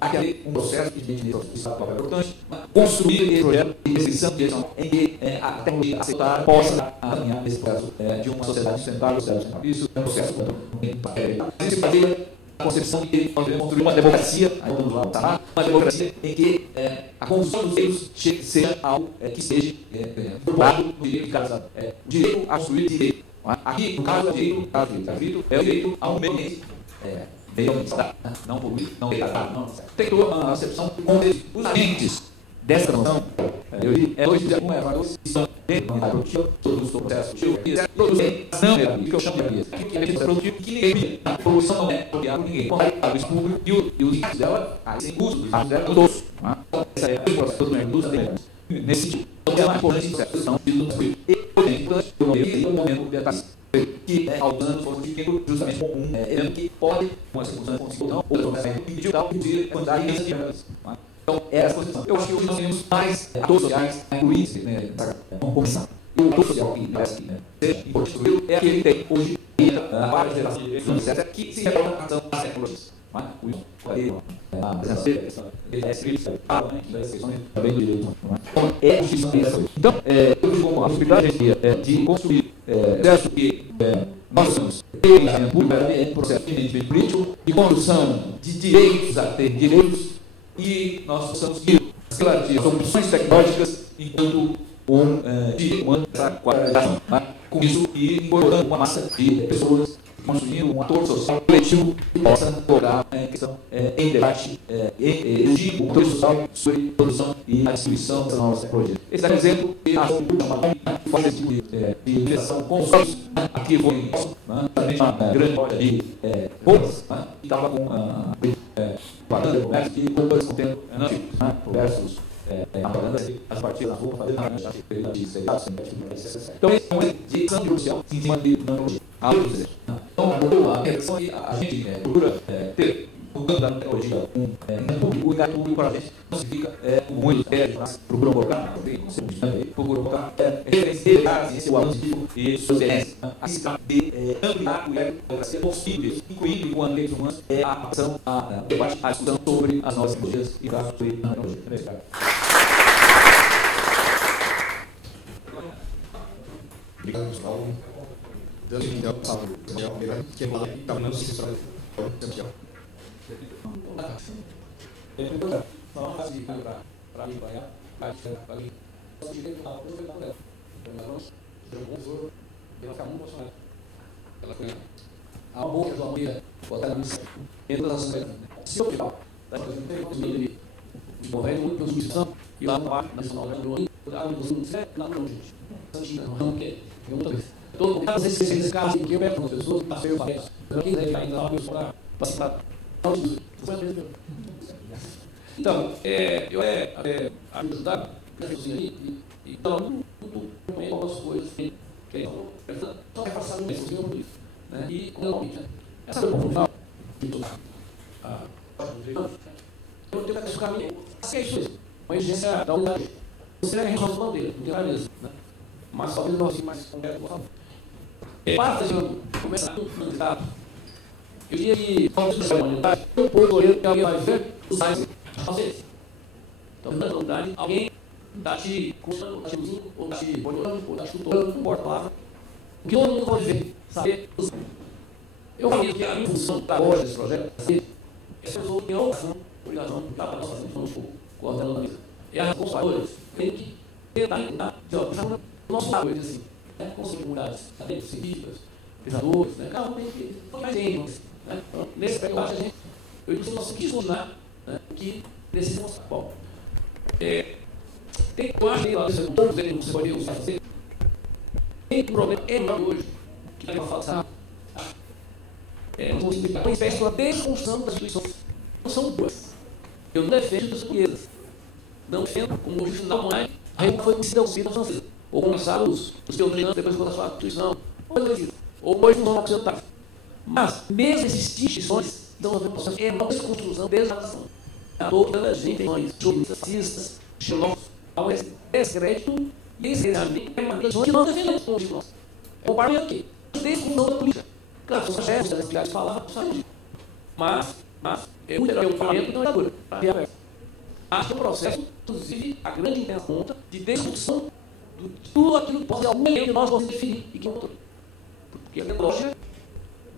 Há que haver um processo de identificação é importante, construir esse projeto de decisão direcional em que a tecnologia aceitar possa alinhar nesse processo de uma sociedade sustentável. Isso é um processo que fazer a concepção de que nós devemos construir uma democracia, uma democracia em que a construção dos direitos seja algo que seja formado no direito de cada o direito a construir direito. Aqui, no caso do direito, é o direito a um meio ambiente. Não poluir, não degradar, não. Tem toda uma acepção com os agentes dessa noção. Hoje em dia, que estão dentro da produtiva, todos os processos produtivos, todos não é o que eu chamo de ambiente. Que é produtivo, que ninguém via. A poluição não é propriedade por ninguém. Quando o isso público e os riscos dela, aí sem custo, os riscos dela, todos. Essa é o processo da indústria. Nesse sentido, é mais importante que vocês estão dizendo importante o momento detalhista. Que aos anos foram justamente um elemento que pode, uma circunstância consigo ou digital, reduzir a quantidade de energias. Então, essa posição. Eu acho que hoje nós temos mais atores sociais a incluir nessa comissão. E o ator social que parece que seja importante é aquele que tem hoje a várias gerações que se retornam à ação das tecnologias. A presença dele, ele é escrito, das questões também do direito. Então, é justiça. Então, eu digo como a possibilidade de construir Processo que nós estamos em processo de entendimento político, de construção de direitos a ter direitos, e nós possamos ir as soluções tecnológicas enquanto essa qualificação. Com isso, e incorporando uma massa de pessoas, construindo um ator social coletivo que possa colocar a questão em debate de controle social sobre a produção e a distribuição das novas tecnologias. Esse é um exemplo de faz esse tipo de legislação consórcio. Aqui foi também uma grande loja de roupas, que estava com propaganda, comércio, e roupas contendo versus as partidas da rua, fazendo então, esse é um exemplo de ação judicial em cima de tecnologia. Então, a gente procura ter o campo da tecnologia o engate público para a gente não significa muitos procuram colocar referências o avanço e suas experiências de ampliar o democracia possível, incluindo com direitos humanos a ação, a debate, a discussão sobre as novas tecnologias e sobre a tecnologia. Obrigado, pessoal. Dando então a palavra ao Daniel Almeida, que é o não se para o Daniel. A boca do Almeida, botar nisso, entre as ações, se eu pegar, de morrer muito pela substituição, e lá no Parque Nacional da Grua, lá não, gente. Não quer, eu muita vez. Todo mundo, esse caso que eu pego com as pessoas, passei o papel, eu quis ainda lá para passar. Então, eu ajudar a pessoa ali, e então, também algumas coisas que só vai passar no mês, né? E com essa coisa final, eu tenho que buscar caminho, assim é isso, uma exigência da unidade. Você é a resolução dele, não tem nada disso, né? Mas talvez não assim mais concreto, por favor. Para começar no estado, eu diria que, quando você uma unidade, um pouco que alguém vai ver, usar isso para fazer. Então, na unidade, alguém está te contando, está te usando, ou está te olhando, ou está te tutorando, não importa a palavra. O que todo mundo pode ver, saber, usar. Eu falei que a minha função para hoje desse projeto é ser essa pessoa que tem a obrigação de estar para nós fazendo coordenando a mesa. E as responsáveis têm que tentar de o nosso lado, assim, né? Com as comunidades, acadêmicos, cientistas, pesquisadores, né? Cada um tem que mais tem, né? Então, nesse aspecto, a gente, eu disse, nós quis tornar, né, que nesse mostrar. Bom, tem que eu acho que lá desse todos eles não se pode usar fazer. Tem um problema enorme hoje que vai falar uma espécie de desconstrução das instituições. Não são duas. Eu não defendo as portuguesas. Não defendo, como o juiz online, a República foi conhecida ao Cida francesa. Ou começaram os teoriantes depois da sua instituição. Ou hoje não ocidentais. Mas, mesmo essas instituições, estão havendo um processo enorme de desconstrução, desgraçação. A toda a gente tem mães, jornalistas, xilófos, ao descrédito e exatamente que não defendemos como de nós. Comparem aqui. Desconstrução da política. Claro, são chefes, as entidades falavam, sabe? Mas é um parlamento não é dura. Acho que é um processo, inclusive, a grande intensa conta de desconstrução de tudo aquilo que pode ser algum meio que nós podemos definir e que não. Porque a lógica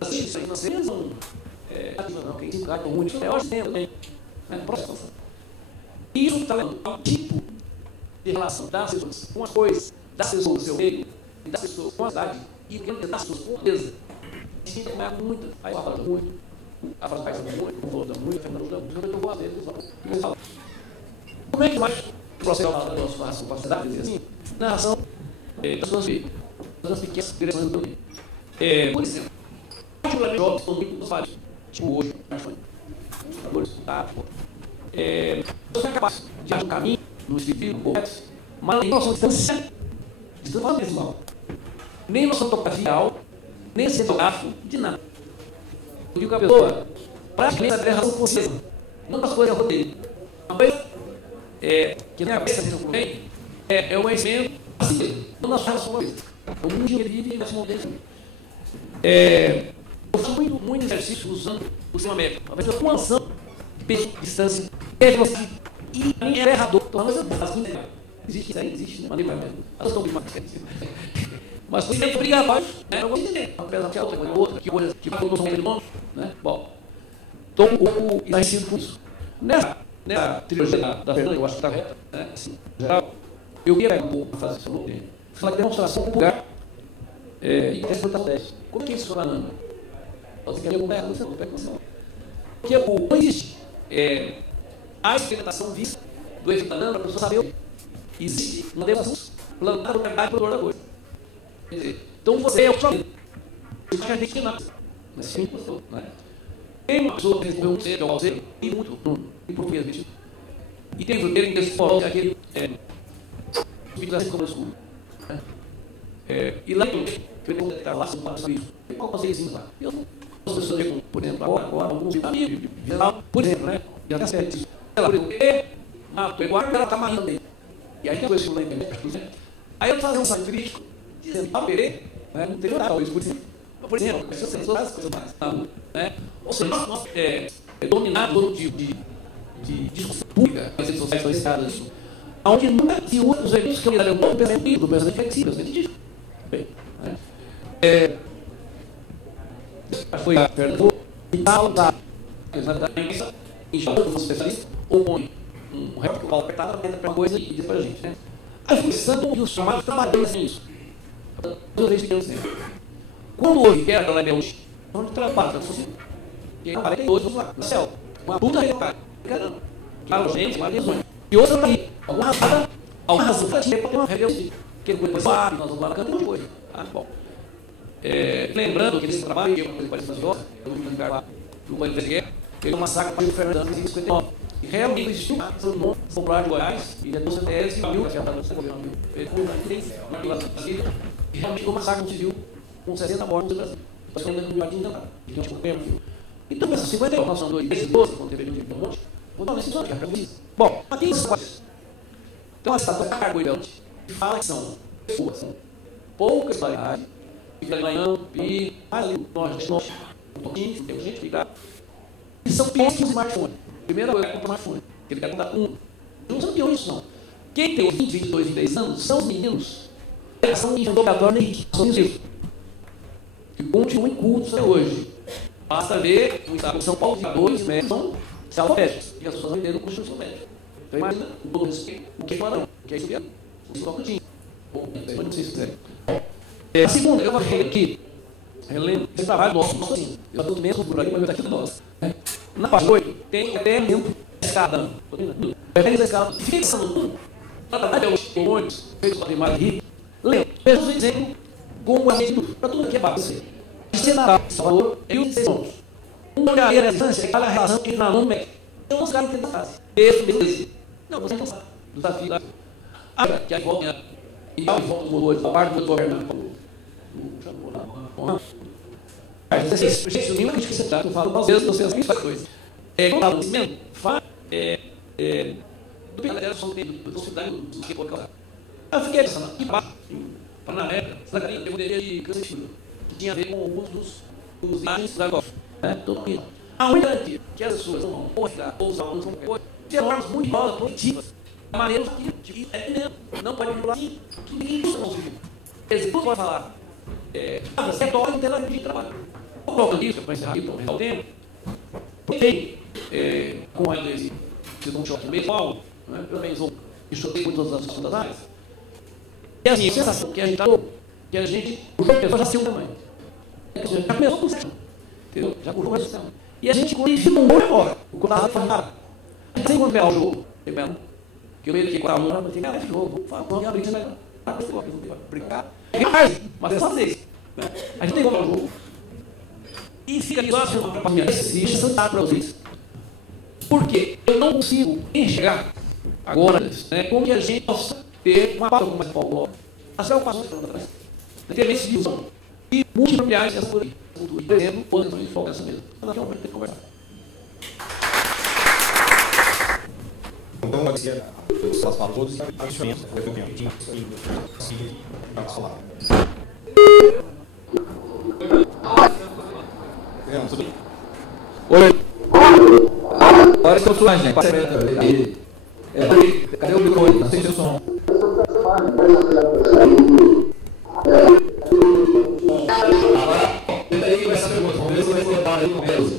das instituições financeiras não quem se trata muito, é hoje também. Isso está levando ao tipo de relação das pessoas com as coisas, das pessoas do seu meio, e das pessoas com a cidade, e das pessoas com a empresa. Sim, tem muito, aí eu falo muito, a frase faz muito, o Volta muito, a Fernanda muito, eu vou fazer, eles falam. Como é que mais o processo da nossa capacidade, dizer assim, na relação das pequenas direções do meio? Por exemplo, particularmente jovens estão muito nos países, tipo hoje, você é capaz de achar um caminho no espírito correto, mas nem noção de distância abismal, nem noção topografia, nem cinematográfico, de nada. Eu digo que a pessoa praticamente a razão por si mesma, não das coisas dele. Uma coisa que na cabeça bem é o conhecimento assim, não das razões por isso. O mundo que ele vive nesse momento. Eu faço muito exercício usando o sistema médico. Uma pessoa com ação, peso, distância, velocidade, e a minha é errador. Então, mas existe isso aí, existe, mas nem vai mesmo. Elas estão bem mais. Mas você tem que brigar abaixo, né? Eu vou entender. Uma peça que é outra, outra, que coisa, que produção de nome, né? Bom, então o está ensino com isso. Nessa trilogia da Fernanda, eu acho que está correta, né? Assim, geral, eu queria um pouco para fazer isso no falar de demonstração com lugar e interpretar teste. Como é que isso funciona? Você quer algum método? Você não pega você. Porque não existe a experimentação vista do efeito da para a pessoa saber. Existe uma demonstração plantada no mercado produtor da coisa. Quer dizer, então você é o só. Isso que a gente não. Mas sim, não é? Tem uma pessoa que recebeu um centro, ao alzeiro, e muito em português. E tem um fruteiro em desfolo, que é aquele. Utilização como escuro. E lá eu vou detectar lá, se não passa isso. Qual conselhozinho lá? Eu não posso responder, por exemplo, agora, alguns amigos, por exemplo, né? Já está certo. Ela, por exemplo, pegou a ela está amarrando ele. E aí tem coisa que eu não lembro. Aí eu fazer um site crítico, dizendo, não tem nada, talvez, por exemplo, essas pessoas coisas mais. Né? Ou seja, nós dominado todo tipo de discussão pública, as redes sociais são escadas isso, onde nunca se usa os eventos que eu lidaram com o pensamento do pensamento flexível, bem, né? Foi a Fernanda e tal, da imprensa, em geral, um especialista, ou põe um rap que o Paulo apertava, entra para uma coisa e diz para a gente, né? Aí foi santo e os chamados trabalhando assim isso. Duas vezes pequenos tempo. Quando houve guerra da Rebelde, onde trabalha, e aí trabalhei hoje, vamos lá, no céu, uma puta reparada, caramba, que gente, uma lesões. E outra aí, alguma razão para ter uma rebelde, que ele foi nós vamos lá na canta de coisa. Bom. Lembrando que nesse trabalho, que é uma coisa parecida com eu vou ligar lá no Banho de Guerra, teve uma massacre de Fernando em 1959. E realmente existiu uma ação no Popular de Goiás, e depois da CTS, e mil, que era o governo mil. Ele foi na população brasileira, e realmente o massacre não se viu com 60 mortos no Brasil. Nós temos um jardim de andar, que nós compramos. Então, essas 50 nós somos 12, quando teve um monte, vou dar uma decisão, que é para isso. Bom, mas tem essas coisas. Então, a estatua cargo e fala que são pessoas, são poucas variedades, fica ali manhã, e ali no norte, um pouquinho, tem gente que fica. E são peões de smartphone. Primeira coisa, compra smartphone. Ele quer contar um. Não são peões, não. Quem tem 20, 22, 23 anos são os meninos. Eles são obrigatórios nem são isso. Que continuam incultos até hoje. Basta ver o estado de São Paulo, de 2 metros, são salvadores. E as pessoas não entenderam o curso de São Médio. Então imagina o que é padrão, o que é estudiado. O que é tinha. Não sei se quiser. A segunda, eu vou aqui. Relendo esse trabalho nosso assim. Eu estou mesmo por aí, mas eu estou aqui nosso. Na parte 8, tem até mesmo escada. Tem escada. Fixa no mundo. Na verdade, é os colônios, feitos para animais ricos. Lembra, veja o exemplo como exemplo para tudo que é base. Senador, Salvador, e os 6 pontos. Uma olhadeira à distância, aquela relação entre na nome médico. Então, os caras não tem fase. Esse. Não, você não sabe. Desafio lá. Que aí volta e volta os motores, a parte do governo. Gente, nenhuma crítica que você está, eu falo, às vezes vocês não fazem coisa. Como estava dizendo, do Piladeira, do cidade do que pode causar. Eu fiquei pensando, aqui embaixo, na época, essa galinha poderia de câncer de fibra, que tinha a ver com alguns dos imagens da golfe. A única garantia que as pessoas não vão postar, ou usar alguns qualquer coisa, tinha normas muito boas, positivas, a maneira que é mesmo, não pode vincular assim, que ninguém usa não se viu. Quer dizer, tudo pode falar. Você toca não tem nada de trabalho. O próprio disso, para encerrar aqui, para o tempo, tem, com a inglês, vocês vão choque mesmo, Paulo, pelo menos estudei com todas as suas áreas. E assim, a sensação que a gente está, que a gente, o jogo pessoal já se também. Já começou com o sistema. Entendeu? Já com o jogo já se e a gente, quando ele fica um bom agora, o que eu estava falando, a gente tem quando pegar o jogo, que eu vejo que com a aluna, eu tenho que jogo, vamos abrir, brincar. Mas é só dizer. A gente tem como o jogo. E fica ali só assim, para mim, existe sanidade para vocês. Porque eu não consigo enxergar agora, como que a gente possa ter uma pauta como mais Paulo. As preocupações que estão atrás. Ter esse visão. E multifamiliares, essa coisa. Por exemplo, posições de foco essa mesmo. Mas aqui é um momento que tem que conversar. Então, pode ser as falas todas e a diferença foi o tempo. Tinha para falar. Tudo bem? Oi. Agora estou falando, gente. Cadê o microfone? Não sei se o som. Tenta aí com essa pergunta, vamos ver se vai cortar aí com menos.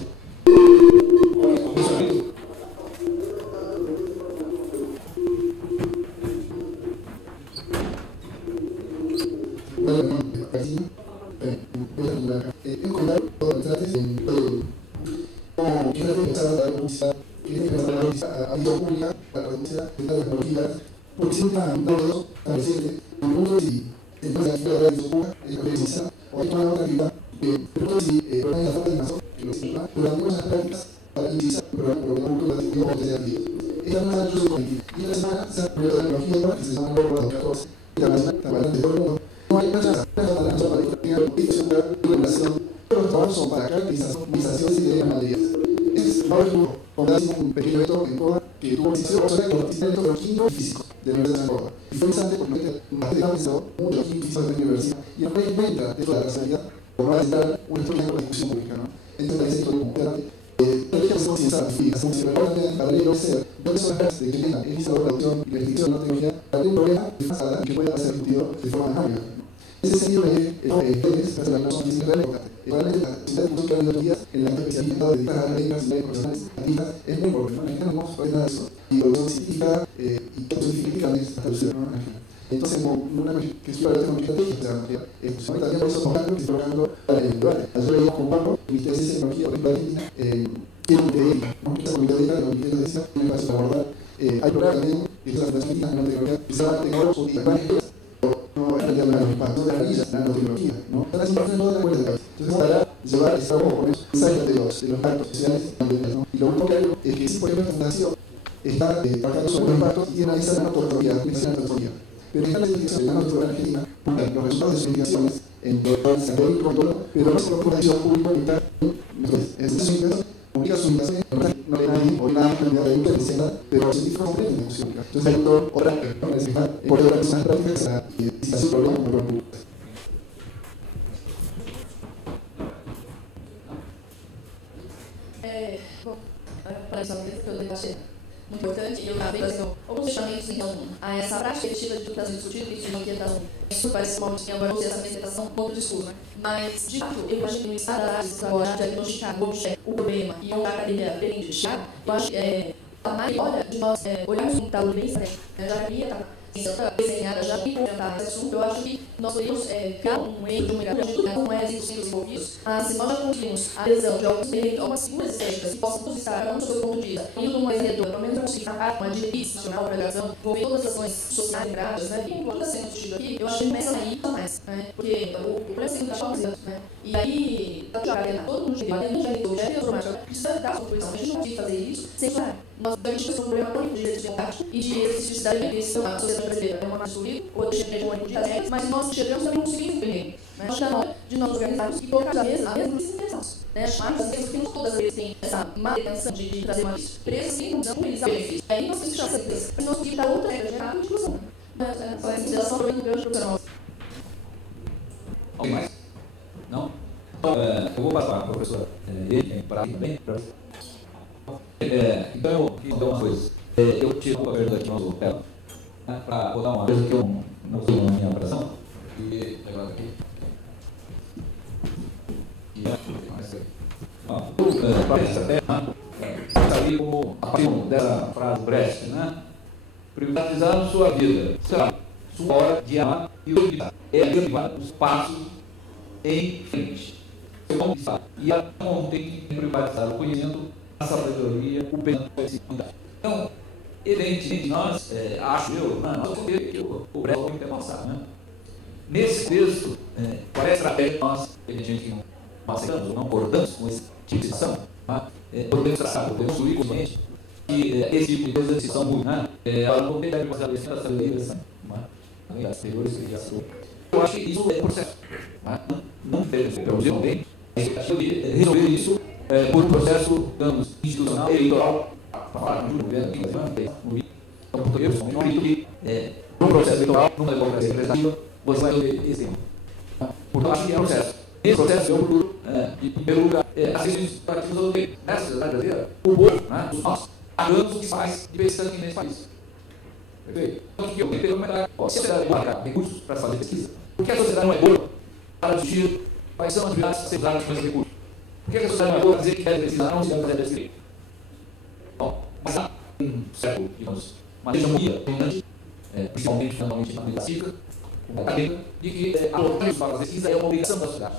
Porque siempre han dado a decirle, en punto si entonces aquí la radio ocupa la presencia o hay una otra actividad, pero si hay la falta de información que lo sienta, pero algunas prácticas para iniciar el programa cultural de tiempo de día. Esta semana yo soy comitiva y esta semana se ha publicado la tecnología que se llama el 2014 internacional para de todo el mundo. No hay muchas para que tengan noticia de regulación, pero los trabajos son para caracterizaciones y de materias. Es ahora un pequeño evento en Córdoba que tuvo inicio por el evento de los químicos y físicos de la Universidad de Córdoba. Y fue interesante porque material pensado mucho de los químicos físicos de la universidad y no hay cuenta de toda la racionalidad por no necesitar un estudio de la discusión pública. Entonces, la historia como importante. La ley que hacemos sin saber, y hacemos sin para la ley no ser, ¿dónde son las clases de que tengan el inicio de la producción y la investigación de la tecnología para tener un problema de pasada y que pueda ser discutido de forma rápida? En ese sentido, es la noción física de la época. Realmente la sociedad de cultura de los días en la que especializada de dedicar a técnicas y profesionales activas es muy importante. No necesitamos nada de eso. Y producción científica y producción científica es hasta el ciudadano. Entonces, una que es para la tecnología se va a ampliar. También por eso Pablo, que está trabajando para el individual. Ayer veíamos con Pablo, el Ministerio de Ciencia y Tecnología, por ejemplo, Argentina, tiene un TDI, esa comunidad de la Ministerio de Ciencia, tiene un espacio para abordar. Hay programas también, que es la Fundación Argentina de Nanotecnología, que se llama Tecnólogos y Advances. No es la nanotecnología, la nanotecnología, ¿no? Están haciendo no de acuerdo de cabeza. Entonces, para llevar ese trabajo con esos ensayos de los actos sociales y ambientales, ¿no? Y lo único que hay es que si, por ejemplo, la Fundación está trabajando sobre los impactos y tiene analizar la nanotecnología, la nanotecnología. Pero está la investigación de la nanotecnología argentina, publican los resultados de sus investigaciones en los académicos, pero no se lo pone a público ni tal. Entonces, su investigación publica sus investigaciones, no hay nadie o nada cantidad de adultos que dicen nada, pero los científicos comprenden la música. Entonces, hay otra por otras personas prácticas y así problemas con los públicos. Bom, para essa vez que eu achei muito importante, eu acabei fazendo alguns questionamentos em relação a essa prática efetiva de tudo que está sendo discutido, isso de uma inquietação. Isso parece uma que agora essa minha inquietação um pouco discurso, né? Mas, de fato, eu acho que no estado da análise agora de diagnosticar o problema e onde a academia pretende chegar, eu acho que a mais hora de nós olharmos um estado bem estratégico, já havia desenhada, já vi comentar esse assunto, eu acho que nós podemos criar um eixo de uma leitura como é os envolvidos, mas se nós já conseguimos a adesão de algumas figuras estéticas que possam estar, cada um do seu ponto de vista, indo mais redor, pelo menos conseguir marcar uma diretriz nacional para a graduação, envolver todas as ações sociais integradas, né? E enquanto está sendo discutido aqui, eu acho que começa a ir mais, né? Porque o problema é que está né? E aí, está jogando todo mundo já leitor, já é automático, precisa dar a sua posição, a gente não consegue fazer isso sem falar. Nós garantimos um problema tão de direito de combate e de especificidade de vivência na sociedade brasileira. É uma massa livre, ou de hegemônico de regras, mas nós chegamos também conseguimos empenhar. Nós está na hora de nós organizarmos e colocar a mesa intenções. Chamar as vezes que não todas as vezes tem essa má intenção de trazer uma preço e não utilizar benefício. Aí nós temos que achar essa empresa. Mas nós temos que dar outra regra, gerar a inclusão. Essa consideração também do grande profissional. Alguém mais? Não? Então, eu vou passar para o professor ele para também. Então, eu quis dizer uma coisa. Eu tiro uma pergunta aqui no nosso tela para botar uma coisa que eu não usei na minha apresentação. E agora aqui. Para essa terra, estaria como a partir dessa frase Brecht, né? Privatizar sua vida, será sua hora de amar e utilizar. É levar os passos em frente. E a tem que privatizar o conhecimento, a sabedoria, o pensamento e a disciplina. Então, evidentemente, nós, acho eu, nós que o Brecht tem que ter passado, né? Nesse texto, qual é a estratégia que nós, evidentemente, não aceitamos, não concordamos com esse tipo de ação, tá? Podemos traçar, podemos construir consciente que esse tipo de coisas são muito, né? Ela não tem que fazer a lição da sabedoria, além das anteriores que já falou. Eu acho que isso é processo. Não temos, pelo menos, alguém resolver isso por um processo, digamos, institucional, eleitoral, para falar de um governo aqui, então, português, não acredito que num processo eleitoral, numa democracia representativa, você vai ter esse tema. Portanto, acho que é um processo. Nesse processo, eu procuro, em primeiro lugar, assistir para que nessa sociedade brasileira, o povo, né, os nossos, hagamos o que faz de pesquisa aqui nesse país. Perfeito? Então, que eu tenho que comentar, se a sociedade é boa, recursos para fazer pesquisa, porque a sociedade não é boa para discutir quais são as atividades que você usaram com esse recurso. Por que a sociedade não pode dizer que quer pesquisar, não se deve fazer pesquisa? Bom, mas há um certo, digamos, uma hegemonia dominante, principalmente na comunidade cívica, acadêmica, de que a oportunidade para fazer pesquisa é uma obrigação da sociedade.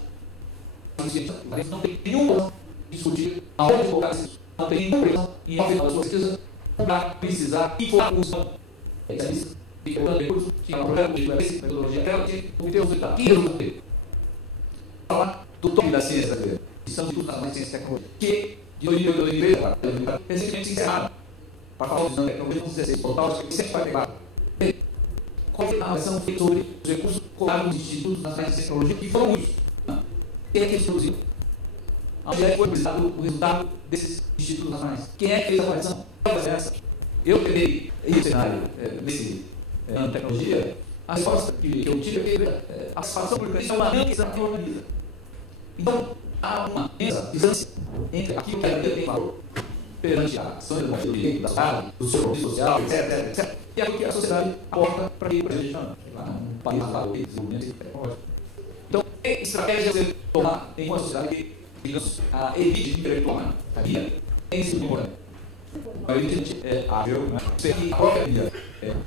Mas não tem nenhuma razão de discutir aonde colocar isso. Não tem nenhuma razão em ao final da sua pesquisa para precisar informar o uso. É isso. Fica dando recurso, tinha um projeto de metodologia dela, tinha que obter o resultado. Que resultado teve? Falar do top da ciência brasileira, que são institutos nacionais de ciência e tecnologia, que de 2008 a 2013, recentemente se encerraram. Para falar de tecnologia, com 16 total, que sempre vai pegar. Qual foi a avaliação feita sobre os recursos colocados nos institutos nacionais de tecnologia, que foram muitos? Quem é que eles produziram? Onde é que foi apresentado o resultado desses institutos nacionais? Quem é que fez a avaliação? Qual vai ser essa? Eu peguei esse cenário nesse ano de tecnologia, a resposta que eu tive é que a participação pública é uma grande questão que organiza. Então, há uma imensa distância entre aquilo que a vida tem valor perante a ação da direito, da sociedade, do seu compromisso social, etc., e aquilo que a sociedade aporta para que a gente chama um país rápido, desenvolvimento tecnológico. Então, é estratégia você tomar em uma sociedade que, digamos, a elite intelectual, a guia, tem esse comportamento. A elite é ágil, né? Você que a própria guia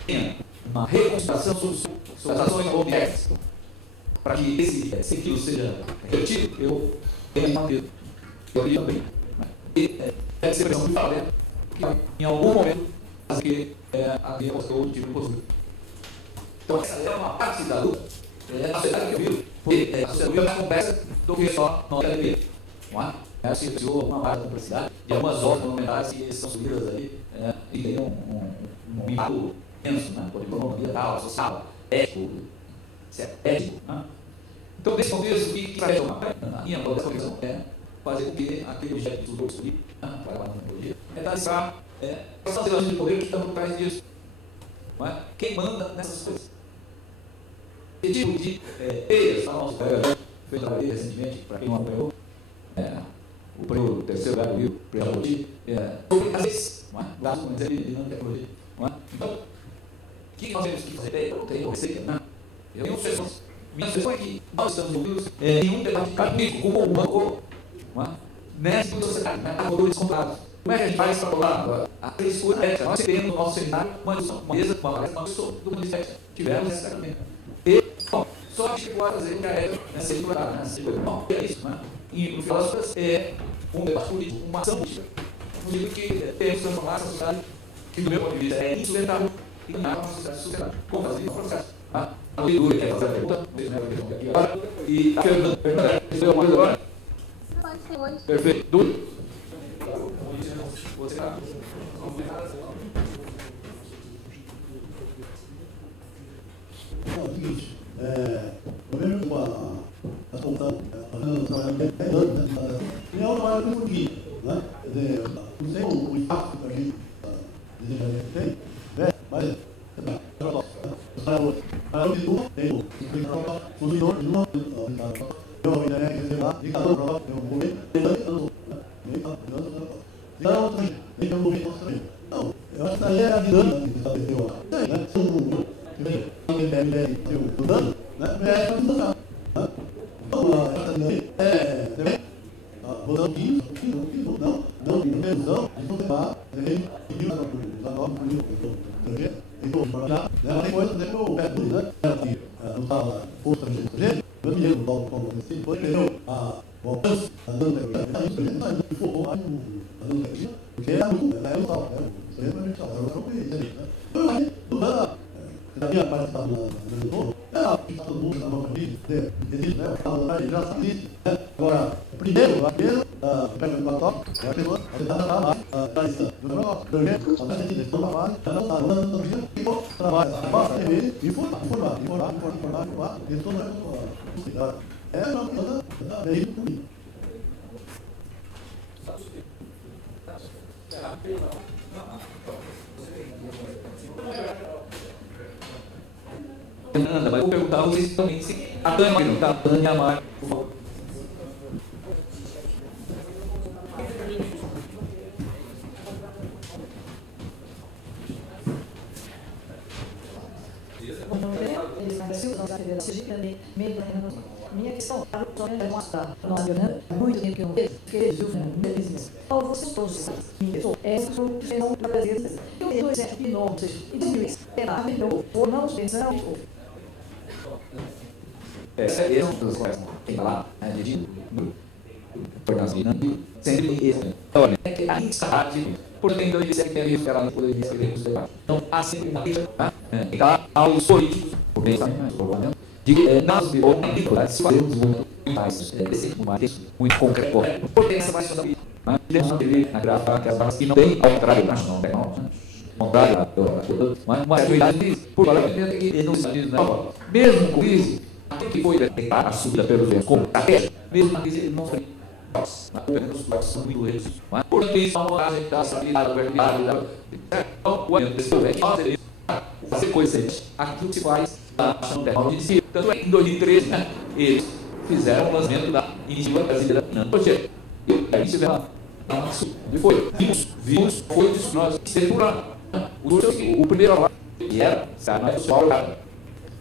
tenha uma reconsideração sobre as ações objetivas, para que esse sentido seja retido, eu tenho que manter. Eu li também. E deve ser pressão muito forte, que em algum momento faz que a guia postou o tipo de postura. Então, essa é uma parte da luta. A sociedade que eu vi, porque a sociedade é mais complexa do que só nós da não é? Acho que precisou uma parte da complexidade de algumas obras monumentais que são subidas aí e tem um impacto imenso, né? Por economia, tal, social, ético, né? Então, nesse contexto, o que vai tomar? A minha condição é fazer com que aquele objeto que estudou escolhi, para a tecnologia, é dar essa relação de poder que estão por trás disso. Não é? Quem manda nessas coisas? Que tipo de peias, a nossa fez trabalhei recentemente, para quem não apoiou, o prêmio terceiro lugar do Rio, o prêmio Jabuti, sobre às vezes, gasto com de nanotecnologia. Então, o que nós temos que fazer? Eu tenho receita, né? Eu tenho sugestões. Minha sugestão é que nós estamos envolvidos em um debate acadêmico, como o banco, nessa sociedade, com descontados. Como é que a gente faz para colar a escolha ética? Nós tivemos no nosso seminário uma mesa, uma palestra do mundo de ética. Tivemos esse tratamento. E, bom, só que pode fazer que a ética circular, Bom, é isso, né? E, no final das contas, é um debate político, uma ação política. Eu digo que temos que transformar essa sociedade, que, do meu ponto de vista, é insustentável, e não é uma sociedade sustentável. Como fazer o processo? A leitura quer fazer a pergunta, e a Fernanda, você alguma coisa agora? Pode ser hoje. Perfeito. Dúvida? Você está Não, é o seguinte, eu mesmo com a Pontão, trabalhando 10 anos, e é um trabalho muito bonito, né? Quer dizer, não sei o impacto que a gente desejaria que tem, mas, eu de tudo, tenho o consumidor de uma, eu a internet, sei lá, de cada um, eu vou ver, não, eu acho que aí é a dinâmica que estabeleceu lá, né? Mudando, né? É para mudar. Então, essa dinâmica também, mudando isso, não, revisão, isso levar, pediu a nova política, então, mas tem coisa, né? O Pedro, né? Não estava força de estrangeiro, eu me lembro do Paulo assim, depois entendeu o alcance da nanotecnologia, mas não informou mais a nanotecnologia, porque era muito, era o tal, isso aí é para a gente falar, era o que né? Então, aí, na minha participação no Lisboa, todo mundo na mão de existe, né? Já sabe isso, né? Agora, primeiro, a pega o batom, é a pessoa, você está na base, está isso, no negócio, projeto, a gente está na base, está na base, ficou, trabalha, basta ter informar, e todo mundo é uma coisa bem bonita. Fernanda, mas vou perguntar a vocês também se a Tânia vai perguntar, a Tânia e a Mari, por favor. Minha questão é uma Fernanda, muito tempo que eu não vejo, porque viu, Fernanda, você todos me pessoa, você não trabalha. Eu tenho dois exemplos de novo, ou seja, em 2006, ela melhorou, ou não, pensando, esse é um dos quais tem lá, de sempre olha, a instabilidade, porque tem dois dias que tem que ela não poderia escrever os debates. Então, há sempre uma queixa, aos políticos, por pensamento, provavelmente, de que nas dificuldades se fazer um desenvolvimento muito concreto, porque essa vai ser na gráfica que as barras que não tem, ao contrário, não tem, ao contrário, uma atividade por valor que não se diz, mesmo com crise, que foi detectada a subida pelos ventos, como a queda, mesmo na crise, ele não foi. São muito reis. Portanto, isso é uma gente da estabilidade, da verdade, então, o aumento desse governo, fazer coisas, aquilo que se faz da ação tecnológica. Tanto é que em 2013, eles fizeram o lançamento da iniciativa brasileira no projeto. E aí tiveram e foi, vimos, foi o que nós circulamos. O primeiro lá, que era, não é social,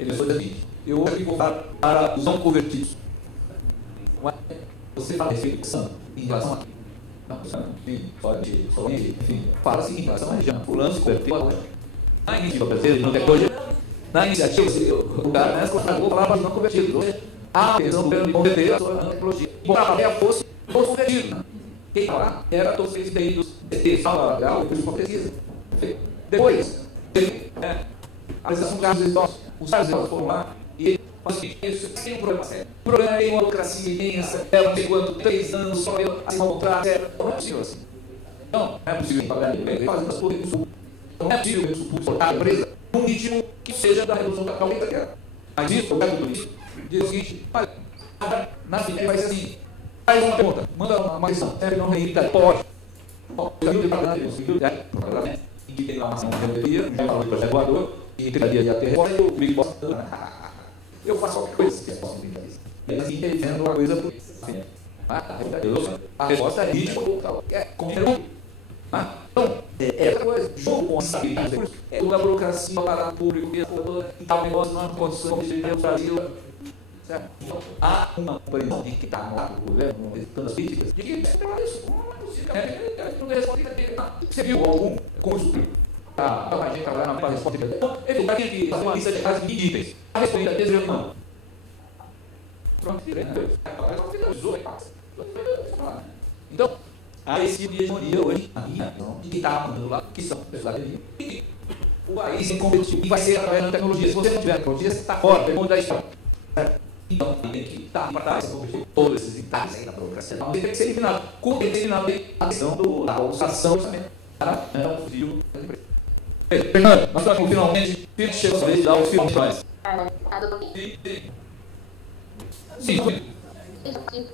ele foi assim, eu vou para os não convertidos. Você fala reflexão em relação a enfim, fala-se em relação a região, fulano se converteu na iniciativa brasileira, não tem coisa. Na iniciativa, o cara nessa vou falar para os não convertidos. A atenção pelo converter a sua antropologia. Embora a ideia fosse os convertidos. Quem estava lá era todos esses daí dos DTs, sala legal, depois de uma pesquisa. Depois, a apresentação de casos idosos, os casos idosos foram lá e assim, isso tem um problema sério. O problema é uma burocracia imensa, não sei quanto, 3 anos, só eu assinar um contrato, não é possível assim. Não é possível pagar ninguém, fazendo as coisas do sul. Não é possível suportar a empresa num ritmo que seja da redução da calma da guerra. Mas isso, o caso do ministro, diz o seguinte, olha, na vida vai ser assim, faz uma pergunta, manda uma questão, não reita, pode. Eu em que tem lá uma ação de deveria, já falou do projeto voador, e entraria de até resposta, eu me posso eu faço qualquer coisa que é posso brincar isso. E assim, entendendo uma coisa por assim, a resposta é ritmo, como então, essa coisa, jogo com a estabilidade, toda a burocracia, para o público, e tal negócio, não é uma condição de viver no Brasil. Então, há uma previsão de que está no governo, tantas críticas, de que isso não é possível, não responde a você viu algum curso a gente trabalhar na resposta então, ele vai ter que fazer uma lista de casos de itens. A resposta é não. Pronto, então, há esse tipo de hegemonia hoje, de que está mandando lá, que são pessoas e o país se competiu, e vai ser através da tecnologia. Se você não tiver tecnologia, você está fora, tem da história. Então, tem que estar para trás, todos esses entalhes aí da burocracia. Então, tem que ser eliminado. Como tem que ser eliminado a questão da usação também. Fernando, nós estamos finalmente, chegou a vez de dar o filme para nós. Sim.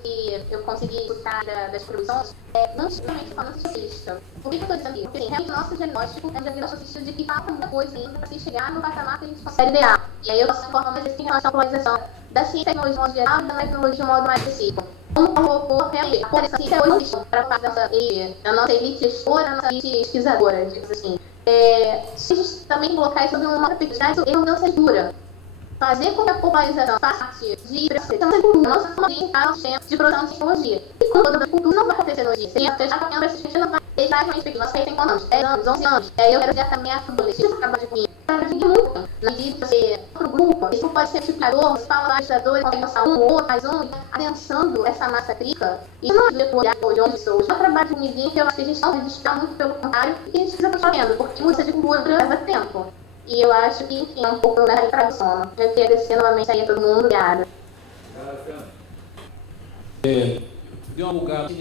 Que eu consegui escutar das produções, não somente falando socialista. Por que eu estou dizendo isso? Porque realmente o nosso diagnóstico é um diagnóstico socialista de que falta muita coisa ainda para se chegar no patamar que a gente consegue idear. E aí eu posso informar mais em relação à polarização da ciência e tecnologia de modo geral e da tecnologia de modo mais específico. Como colocou realmente a ciência hoje não existe para a nossa elite gestora, a nossa elite pesquisadora, digamos assim. Se a gente também colocar isso sob uma perspectiva, eu não sei dura. Fazer com que a popularização faça parte de produção de cultura, não forma de entrar no sistema de produção de tecnologia. E com toda a cultura não vai acontecer no dia. Seria fechar com a perspectiva, não vai deixar uma perspectiva. Nós temos 5 anos, 10 anos, 11 anos. Eu quero dizer também a futuro. Isso acaba de vir. Para vir muito. Na medida que você outro grupo, isso pode ser multiplicador, você fala lá, legislador, consegue lançar um ou outro, mais um, adensando essa massa crítica. Isso não é de onde sou. É um trabalho de ninguém que eu acho que a gente não vai registrar muito, pelo contrário, e que a gente precisa estar fazendo, porque muita de cultura leva tempo. E eu acho que, enfim, é um pouco nessa tradução. Eu queria agradecer novamente aí a todo mundo. Obrigada. Deu uma bugada,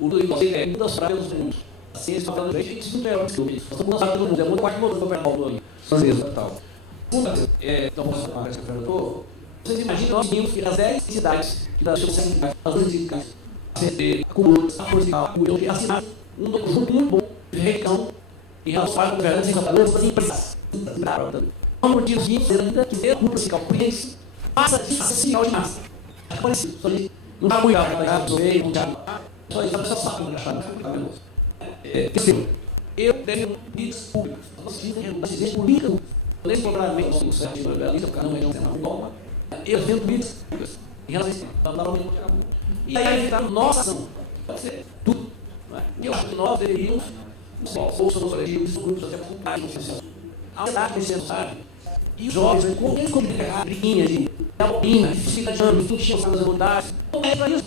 o do você é uma das práticas do mundo. A ciência está falando de gente melhor que o isso. Nós estamos lançando pelo mundo, é muito mais novo governador do ano. Francesa e tal. Então, vocês imaginam nós tínhamos que as 10 cidades que nós chamamos as 2 cidades, a Curus, a Portugal, eu assinar um documento muito bom de região em relação à governança e governança das empresas. Não por dia seguinte, ainda que dê um fiscal preenche, faça sinal de massa. É parecido, só isso. Não está muito alto, não está só isso, só sabe como achar. Terceiro, eu tenho políticos públicos. Nós temos decisões políticas, nem propriamente no site jornalista, o canal é um tema bom. eventos em relação a e aí está nossa ação. Pode ser tudo. Não é? E eu acho que nós deveríamos, bolsa nos coletivos, grupos até culturais, a verdade que é necessário. E os jovens, como briguinha de alpina, de fica de ano, que encheu as unidades, não é para isso.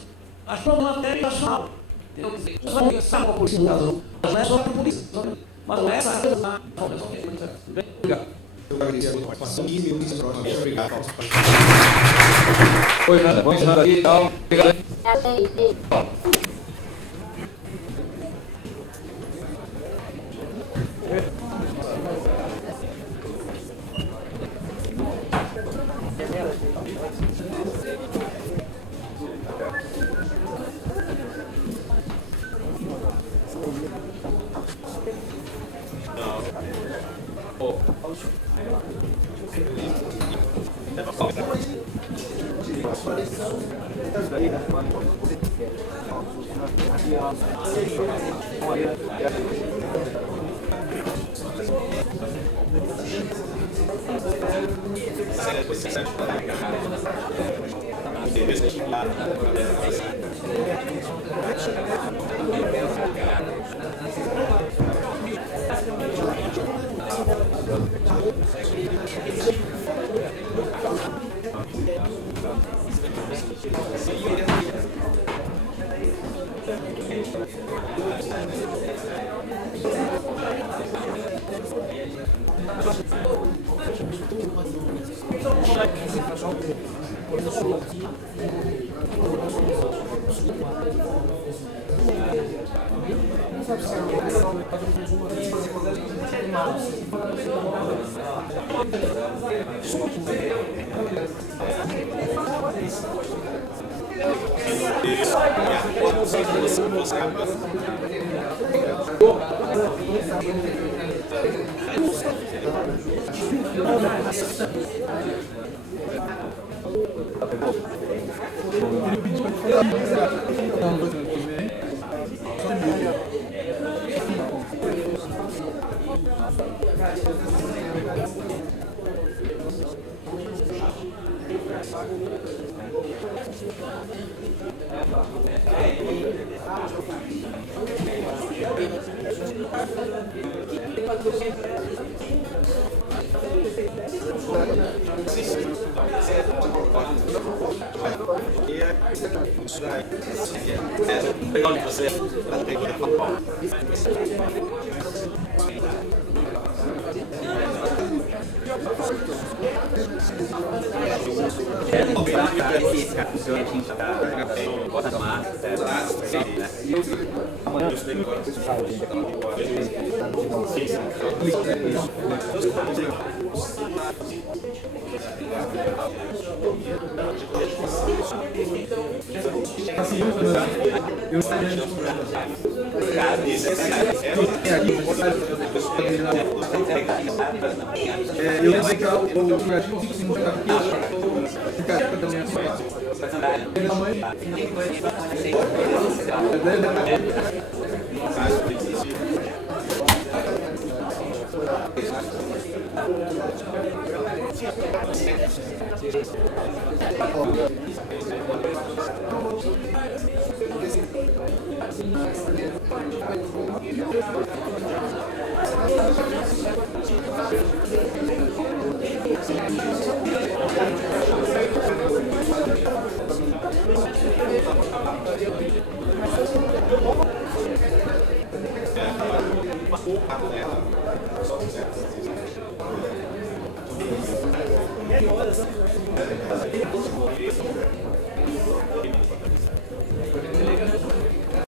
Acho que é uma matéria nacional. Entendeu? Quer dizer, nós vamos saber com a polícia no caso, mas não é só para a polícia. Mas não é essa a coisa. Obrigado. Eu agradeço a sua participação e me unisco próximo. Obrigado. Oi, Nanda. Vamos encerrar aqui. Tchau. Obrigado.